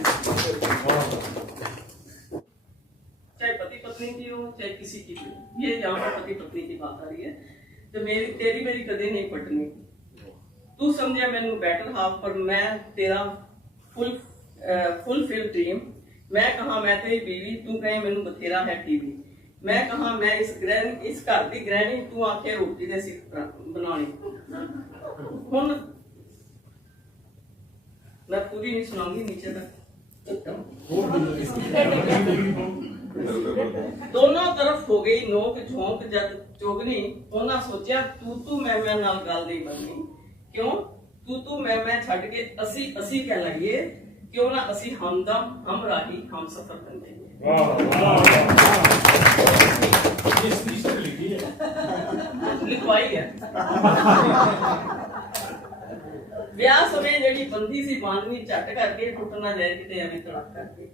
चाहे पति पत्नी की हो, चाहे किसी की भी, ये जहाँ पर पति पत्नी की बात आ रही है, तो तेरी मेरी कदे नहीं पटनी। तू समझे मैनू बेटर हाफ, पर मैं तेरा फुल ड्रीम। मैं कहा मैं तेरी बीवी, तू कहे मैनू बथेरा है टीवी। मैं कहा मैं इस घर की गृहिणी, तू आखे रोटी दे सिख बनानी। हुण मैं पूरी नहीं सुनाऊंगी, नीचे तक दोनों तरफ हो गई नोक झोंक, जद चोगनी उन्हें सोचा तू मैं नाल गल नहीं बननी। क्यों तू मैं छड़ के असी असी कह लगिए, क्यों ना असी हमदम हम राही हम सफर बन जाइए। लिखवाई है। ਵਿਆਹ ਸਮੇਂ ਜਿਹੜੀ ਬੰਦੀ ਸੀ ਬਾਂਧਨੀ ਝੱਟ ਕਰਕੇ ਟੁੱਟ ਨਾ ਜਾਏ ਕਿਤੇ ਐਵੇਂ ਤੜਕ ਕਰਕੇ।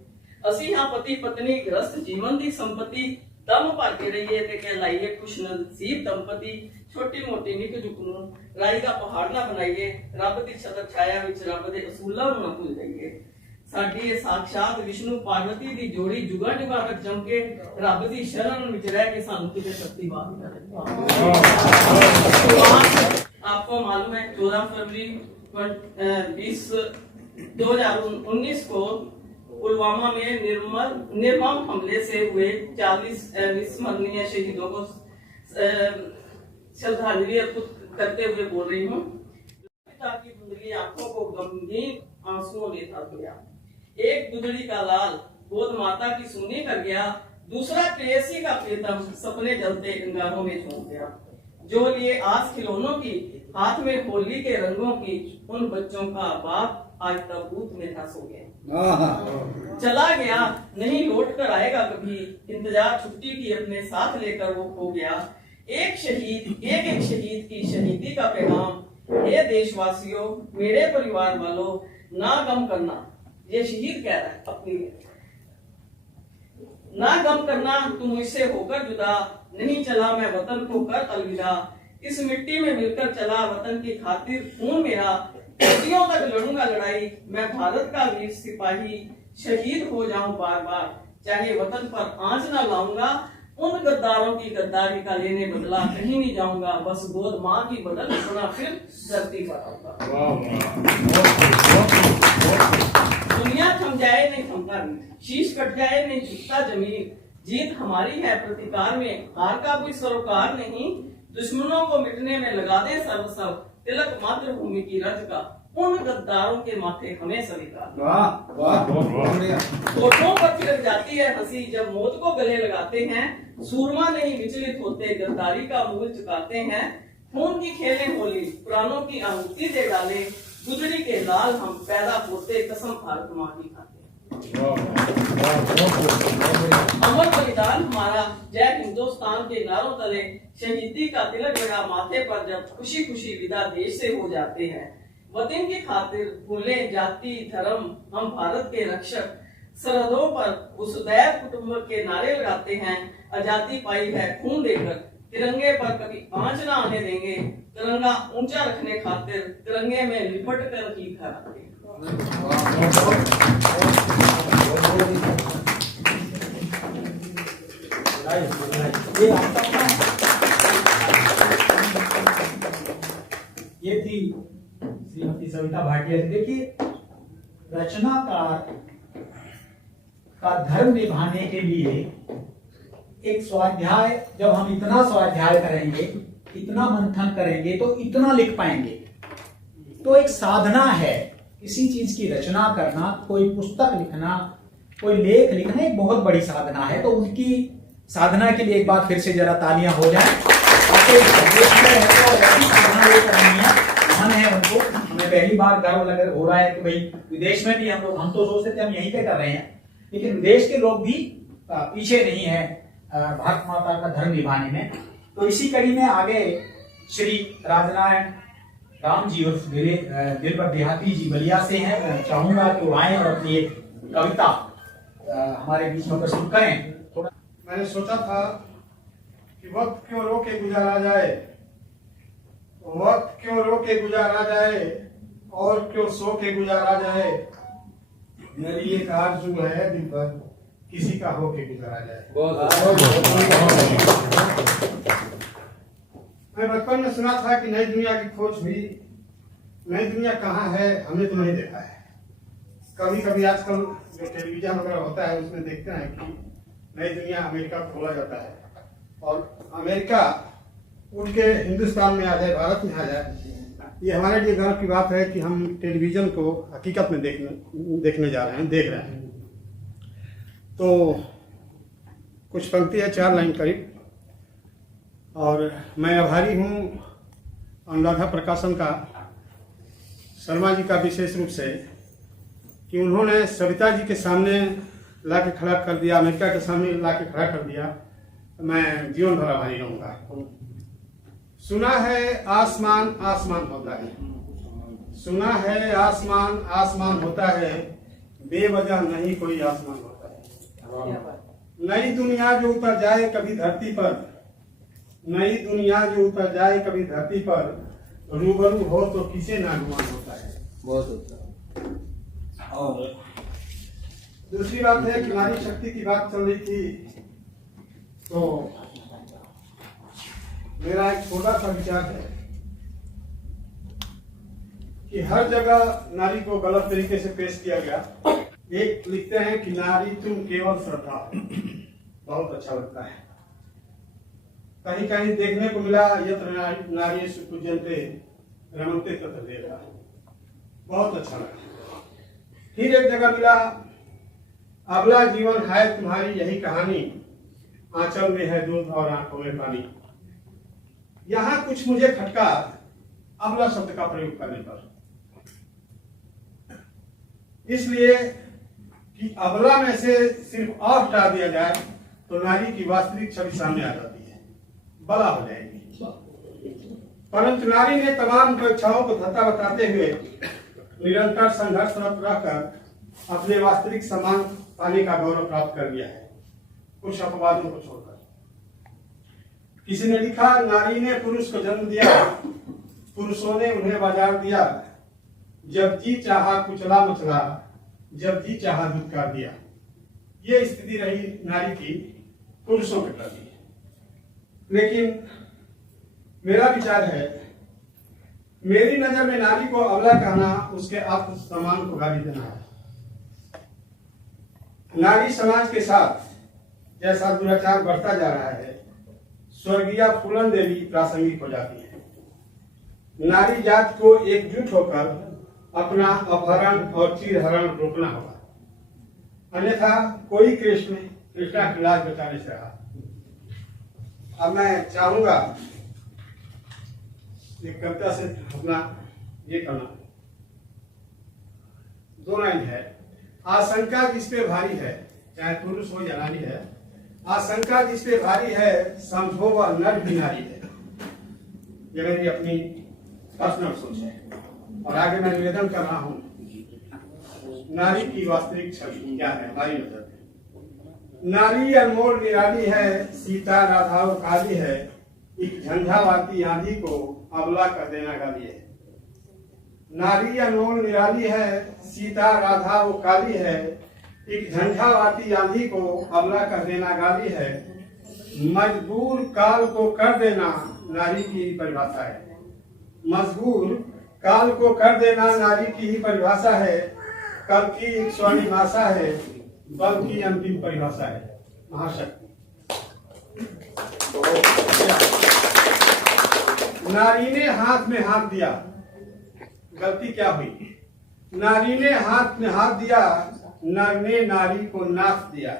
ਅਸੀਂ ਹਾਂ ਪਤੀ ਪਤਨੀ ਗ੍ਰਸਤ ਜੀਵਨ ਦੀ ਸੰਪਤੀ, ਦਮ ਭਰ ਕੇ ਰਹੀਏ ਤੇ ਕਹਿਲਾਈਏ ਖੁਸ਼ ਨਸੀਬ ਦੰਪਤੀ। ਛੋਟੀ ਮੋਟੀ ਨਿੱਕ ਝੁਕ ਨੂੰ ਰਾਈ ਦਾ ਪਹਾੜ ਨਾ ਬਣਾਈਏ, ਰੱਬ ਦੀ ਛਤਰ ਛਾਇਆ ਵਿੱਚ ਰੱਬ ਦੇ ਅਸੂਲਾਂ ਨੂੰ ਨਾ ਭੁੱਲ ਜਾਈਏ। ਸਾਡੀ ਇਹ ਸਾਖਸ਼ਾਤ ਵਿਸ਼ਨੂੰ ਪਾਰਵਤੀ ਦੀ ਜੋੜੀ ਜੁਗਾ ਜੁਗਾ ਤੱਕ ਜੰਮ ਕੇ ਰੱਬ ਦੀ ਸ਼ਰਨ ਵਿੱਚ ਰਹਿ ਕੇ ਸਾਨੂੰ ਕਿਤੇ ਸ਼ਕਤੀਵਾਨ ਕਰੇ। आपको मालूम है 14 फरवरी 2019 को पुलवामा में निर्मम हमले से हुए 40 विस्मरणीय शहीदों को श्रद्धांजलि अर्पित करते हुए बोल रही हूँ। पिता की धुंधली आंखों को गमगीन आंसुओं ने थक गया। एक दुधड़ी का लाल गोद माता की सुनी कर गया, दूसरा प्रेयसी का प्रीतम सपने जलते अंगारों में झोंक गया। जो लिए आस खिलौनों की, हाथ में होली के रंगों की, उन बच्चों का बाप आज ताबूत में था सो गया। चला गया नहीं लौट कर आएगा कभी, इंतजार छुट्टी की अपने साथ लेकर वो खो गया। एक शहीद की शहीदी का पैगाम, हे देशवासियों मेरे परिवार वालों ना गम करना। ये शहीद कह रहा है अपनी, ना गम करना तुम मुझसे होकर जुदा, नहीं चला मैं वतन को कर अलविदा। इस मिट्टी में मिलकर चला वतन की खातिर खून मेरा, सदियों तक लड़ूंगा लड़ाई मैं भारत का वीर सिपाही। शहीद हो जाऊं बार बार चाहे वतन पर आंच ना लाऊंगा, उन गद्दारों की गद्दारी का लेने बदला कहीं नहीं जाऊंगा। बस गोद माँ की बदल अपना फिर धरती पर आऊंगा। दुनिया थम जाए नहीं थमता नहीं, शीश कट जाए नहीं झुकता जमीन। जीत हमारी है प्रतिकार में, हार का कोई सरोकार नहीं। दुश्मनों को मिटने में लगा दे सब तिलक मातृभूमि की रज का, उन गद्दारों के माथे हमें स्वीकार। होठों पर फिर जाती है हंसी जब मौत को गले लगाते हैं, सूरमा नहीं विचलित होते गद्दारी का मूल चुकाते हैं। खून की खेलें होली प्राणों की आहुति दे डाले, गुजरी के लाल हम पैदा होते कसम भारत माँ की खाते। अमर बलिदान हमारा जय हिंदुस्तान के नारों तले, शहीदी का तिलक लगा माथे पर जब खुशी खुशी विदा देश से हो जाते हैं। वतन की खातिर भूले जाति धर्म हम भारत के रक्षक, सरहदों पर उस दैव कुटुंब के नारे लगाते हैं। आजादी पाई है खून देकर, तिरंगे पर कभी आंच ना आने देंगे। तिरंगा ऊंचा रखने खातिर तिरंगे में लिपट कर ही खड़े। ये थी श्रीमती सविता भाटिया जी। देखिए, रचनाकार का धर्म निभाने के लिए एक स्वाध्याय, जब हम इतना स्वाध्याय करेंगे, इतना मंथन करेंगे तो इतना लिख पाएंगे। तो एक साधना है किसी चीज की रचना करना, कोई पुस्तक लिखना, कोई लेख लिखना एक बहुत बड़ी साधना है। तो उनकी साधना के लिए एक बार फिर से जरा तालियां हो जाएं। मन है उनको, हमें पहली बार गर्व हो रहा है कि भाई विदेश में भी हम तो सोचते थे हम यहीं पे कर रहे हैं, लेकिन विदेश के लोग भी पीछे नहीं है भारत माता का धर्म निभाने में। तो इसी कड़ी में आगे श्री राजनारायण राम जी उर्फ दिलबर देहाती जी बलिया से हैं। मैं चाहूंगा कि वो आए और अपनी एक कविता हमारे बीच में प्रस्तुत करें। थोड़ा मैंने सोचा था कि वक्त क्यों रो के गुजारा जाए, वक्त क्यों रो के गुजारा जाए, और क्यों सो के गुजारा जाए। मेरी एक आरज़ू है दिल पर किसी का हो के गुजारा जाए। मैं बचपन में सुना था कि नई दुनिया की खोज हुई। नई दुनिया कहाँ है हमने तो नहीं देखा है। कभी कभी आजकल जो टेलीविजन वगैरह होता है उसमें देखते हैं कि नई दुनिया अमेरिका को खोला जाता है और अमेरिका उठ के हिंदुस्तान में आ जाए, भारत में आ जाए। ये हमारे लिए गर्व की बात है कि हम टेलीविजन को हकीकत में देखने जा रहे हैं, देख रहे हैं। तो कुछ पंक्ति है, 4 लाइन करीब। और मैं आभारी हूँ अनुराधा प्रकाशन का, शर्मा जी का विशेष रूप से, कि उन्होंने सविता जी के सामने ला के खड़ा कर दिया, अमेरिका के सामने ला के खड़ा कर दिया। मैं जीवन भर आभारी रहूँगा। सुना है आसमान आसमान होता है, सुना है आसमान आसमान होता है, बेवजह नहीं कोई आसमान होता है। नई दुनिया जो उतर जाए कभी धरती पर, नई दुनिया जो उतर जाए कभी धरती पर, रूबरू हो तो किसे ना गुमान होता है। बहुत होता। और दूसरी बात है कि नारी शक्ति की बात चल रही थी, तो मेरा एक छोटा सा विचार है कि हर जगह नारी को गलत तरीके से पेश किया गया। एक लिखते हैं कि नारी तुम केवल श्रद्धा, बहुत अच्छा लगता है। कहीं कहीं देखने को मिला यत्र नारी सुपूज्यन्ते रमन्ते तत्र देवता, बहुत अच्छा लगा। फिर एक जगह मिला अबला जीवन है तुम्हारी यही कहानी, आंचल में है दूध और आंखों में पानी। यहां कुछ मुझे खटका अबला शब्द का प्रयोग करने पर, इसलिए कि अबला में से सिर्फ अ हटा दिया जाए तो नारी की वास्तविक छवि सामने आ जाती है, बला हो जाएगी। परंतु नारी ने तमाम परीक्षाओं को धत्ता बताते हुए निरंतर संघर्षरत रहकर अपने वास्तविक सम्मान पाने का गौरव प्राप्त कर लिया है, कुछ अपवादों को छोड़कर। किसी ने लिखा, नारी ने पुरुष को जन्म दिया, पुरुषों ने उन्हें बाजार दिया, जब जी चाहा कुचला मचला, जब जी चाहा दुत्कार दिया। ये स्थिति रही नारी की पुरुषों के प्रति। लेकिन मेरा विचार है, मेरी नजर में नारी को अबला कहना उसके आत्मसम्मान को गाली देना है। नारी समाज के साथ जैसा दुराचार बढ़ता जा रहा है, स्वर्गीय फूलन देवी प्रासंगिक हो जाती है। नारी जात को एकजुट होकर अपना अपहरण और चीरहरण रोकना होगा, अन्यथा कोई कृष्णा की लाज बचाने से रहा। अब मैं चाहूंगा एक कविता से अपना ये करना। 2 लाइन है। आशंका जिस पे भारी है, चाहे पुरुष हो या नारी है, आशंका जिस पे भारी है, समझो वह नर भी नारी है। ये मेरी अपनी पर्सनल सोच है। और आगे मैं निवेदन कर रहा हूं, नारी की वास्तविक छवि क्या है हमारी नजर में। नारी अनमोल निराली है, सीता राधा वो काली है, एक झंझावाती आंधी को अबला कर देना गाली है। नारी अनमोल निराली है, सीता राधा वो काली है, एक झंझावाती आंधी को अबला कर देना गाली है। मजबूर काल को कर देना नारी की ही परिभाषा है। मजबूर काल को कर देना नारी की ही परिभाषा है। कल की एक स्वर्णिम आशा है, बल की अंतिम परिभाषा है। महाशक्ति। नारी ने हाथ में हाथ दिया, गलती क्या हुई? नारी ने हाथ में हाथ दिया, नर ने नारी को नाथ दिया।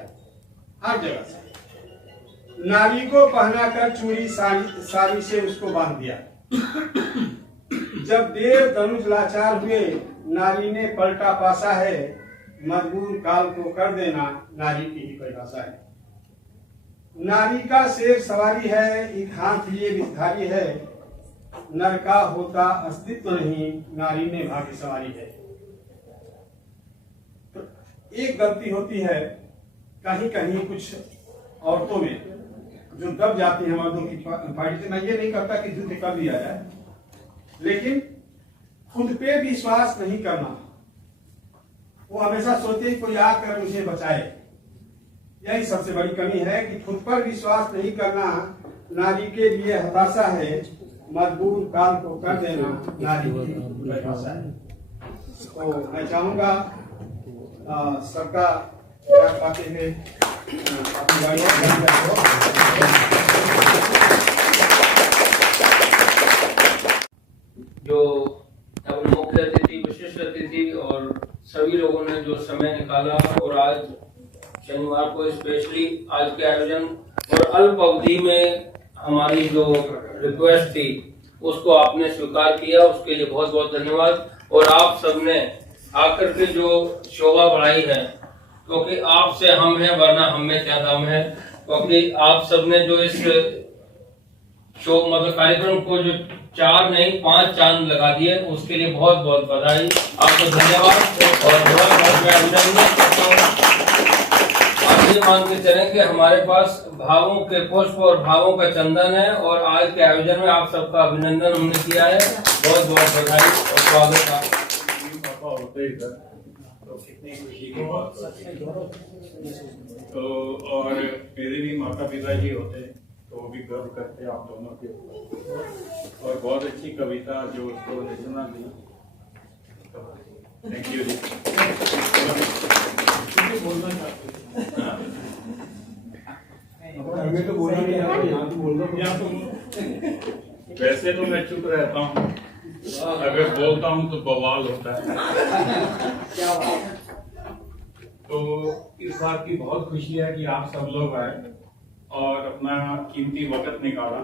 हर जगह से नारी को पहनाकर चूड़ी साड़ी से उसको बांध दिया। जब देव धनुष लाचार हुए, नारी ने पलटा पासा है, मजबूर काल को कर देना नारी की ही परिभाषा है। नारी का शेर सवारी है, एक हाथ लिए विधारी है, नर का होता अस्तित्व नहीं, नारी में भाग्य सवारी है। तो एक गलती होती है कहीं कहीं कुछ औरतों में जो दब जाती है मर्दों की पार्टी से। मैं ये नहीं कहता कि युद्ध कर दिया जाए, लेकिन खुद पे विश्वास नहीं करना। वो हमेशा सोचते हैं कोई आकर मुझे बचाए। यही सबसे बड़ी कमी है कि खुद पर विश्वास नहीं करना नारी के लिए हताशा है, मजबूर काल को कर देना नारी की परिभाषा है। तो मैं चाहूंगा सबका क्या पाते हैं अपनी गाड़ियों जो अपने मुख्य अतिथि, विशिष्ट अतिथि और सभी लोगों ने जो समय निकाला और आज शनिवार को स्पेशली आज के आयोजन और अल्प अवधि में हमारी जो रिक्वेस्ट थी उसको आपने स्वीकार किया, उसके लिए बहुत बहुत धन्यवाद। और आप सबने आकर के जो शोभा बढ़ाई है, क्योंकि आपसे हम हैं, वरना हम में क्या दम है। क्योंकि आप सबने जो इस शो मतलब कार्यक्रम को जो 4 नहीं 5 चांद लगा दिए, उसके लिए बहुत बहुत बधाई, आपको धन्यवाद और बहुत बहुत मैं अभिनंदन करता हूँ। आप ये मान के चलें कि हमारे पास भावों के पुष्प और भावों का चंदन है और आज के आयोजन में आप सबका अभिनंदन हमने किया है। बहुत बहुत बधाई और स्वागत है। तो कितनी खुशी की बात तो, और मेरे भी माता पिता जी होते तो वो भी गर्व करते आप दोनों के ऊपर। और बहुत अच्छी कविता जो उसको रचना दी, थैंक यू जी। बोलना चाहते वैसे तो मैं चुप रहता हूँ, अगर बोलता हूँ तो बवाल होता है। तो इस बात की बहुत खुशी है कि आप सब लोग आए और अपना कीमती वक्त निकाला।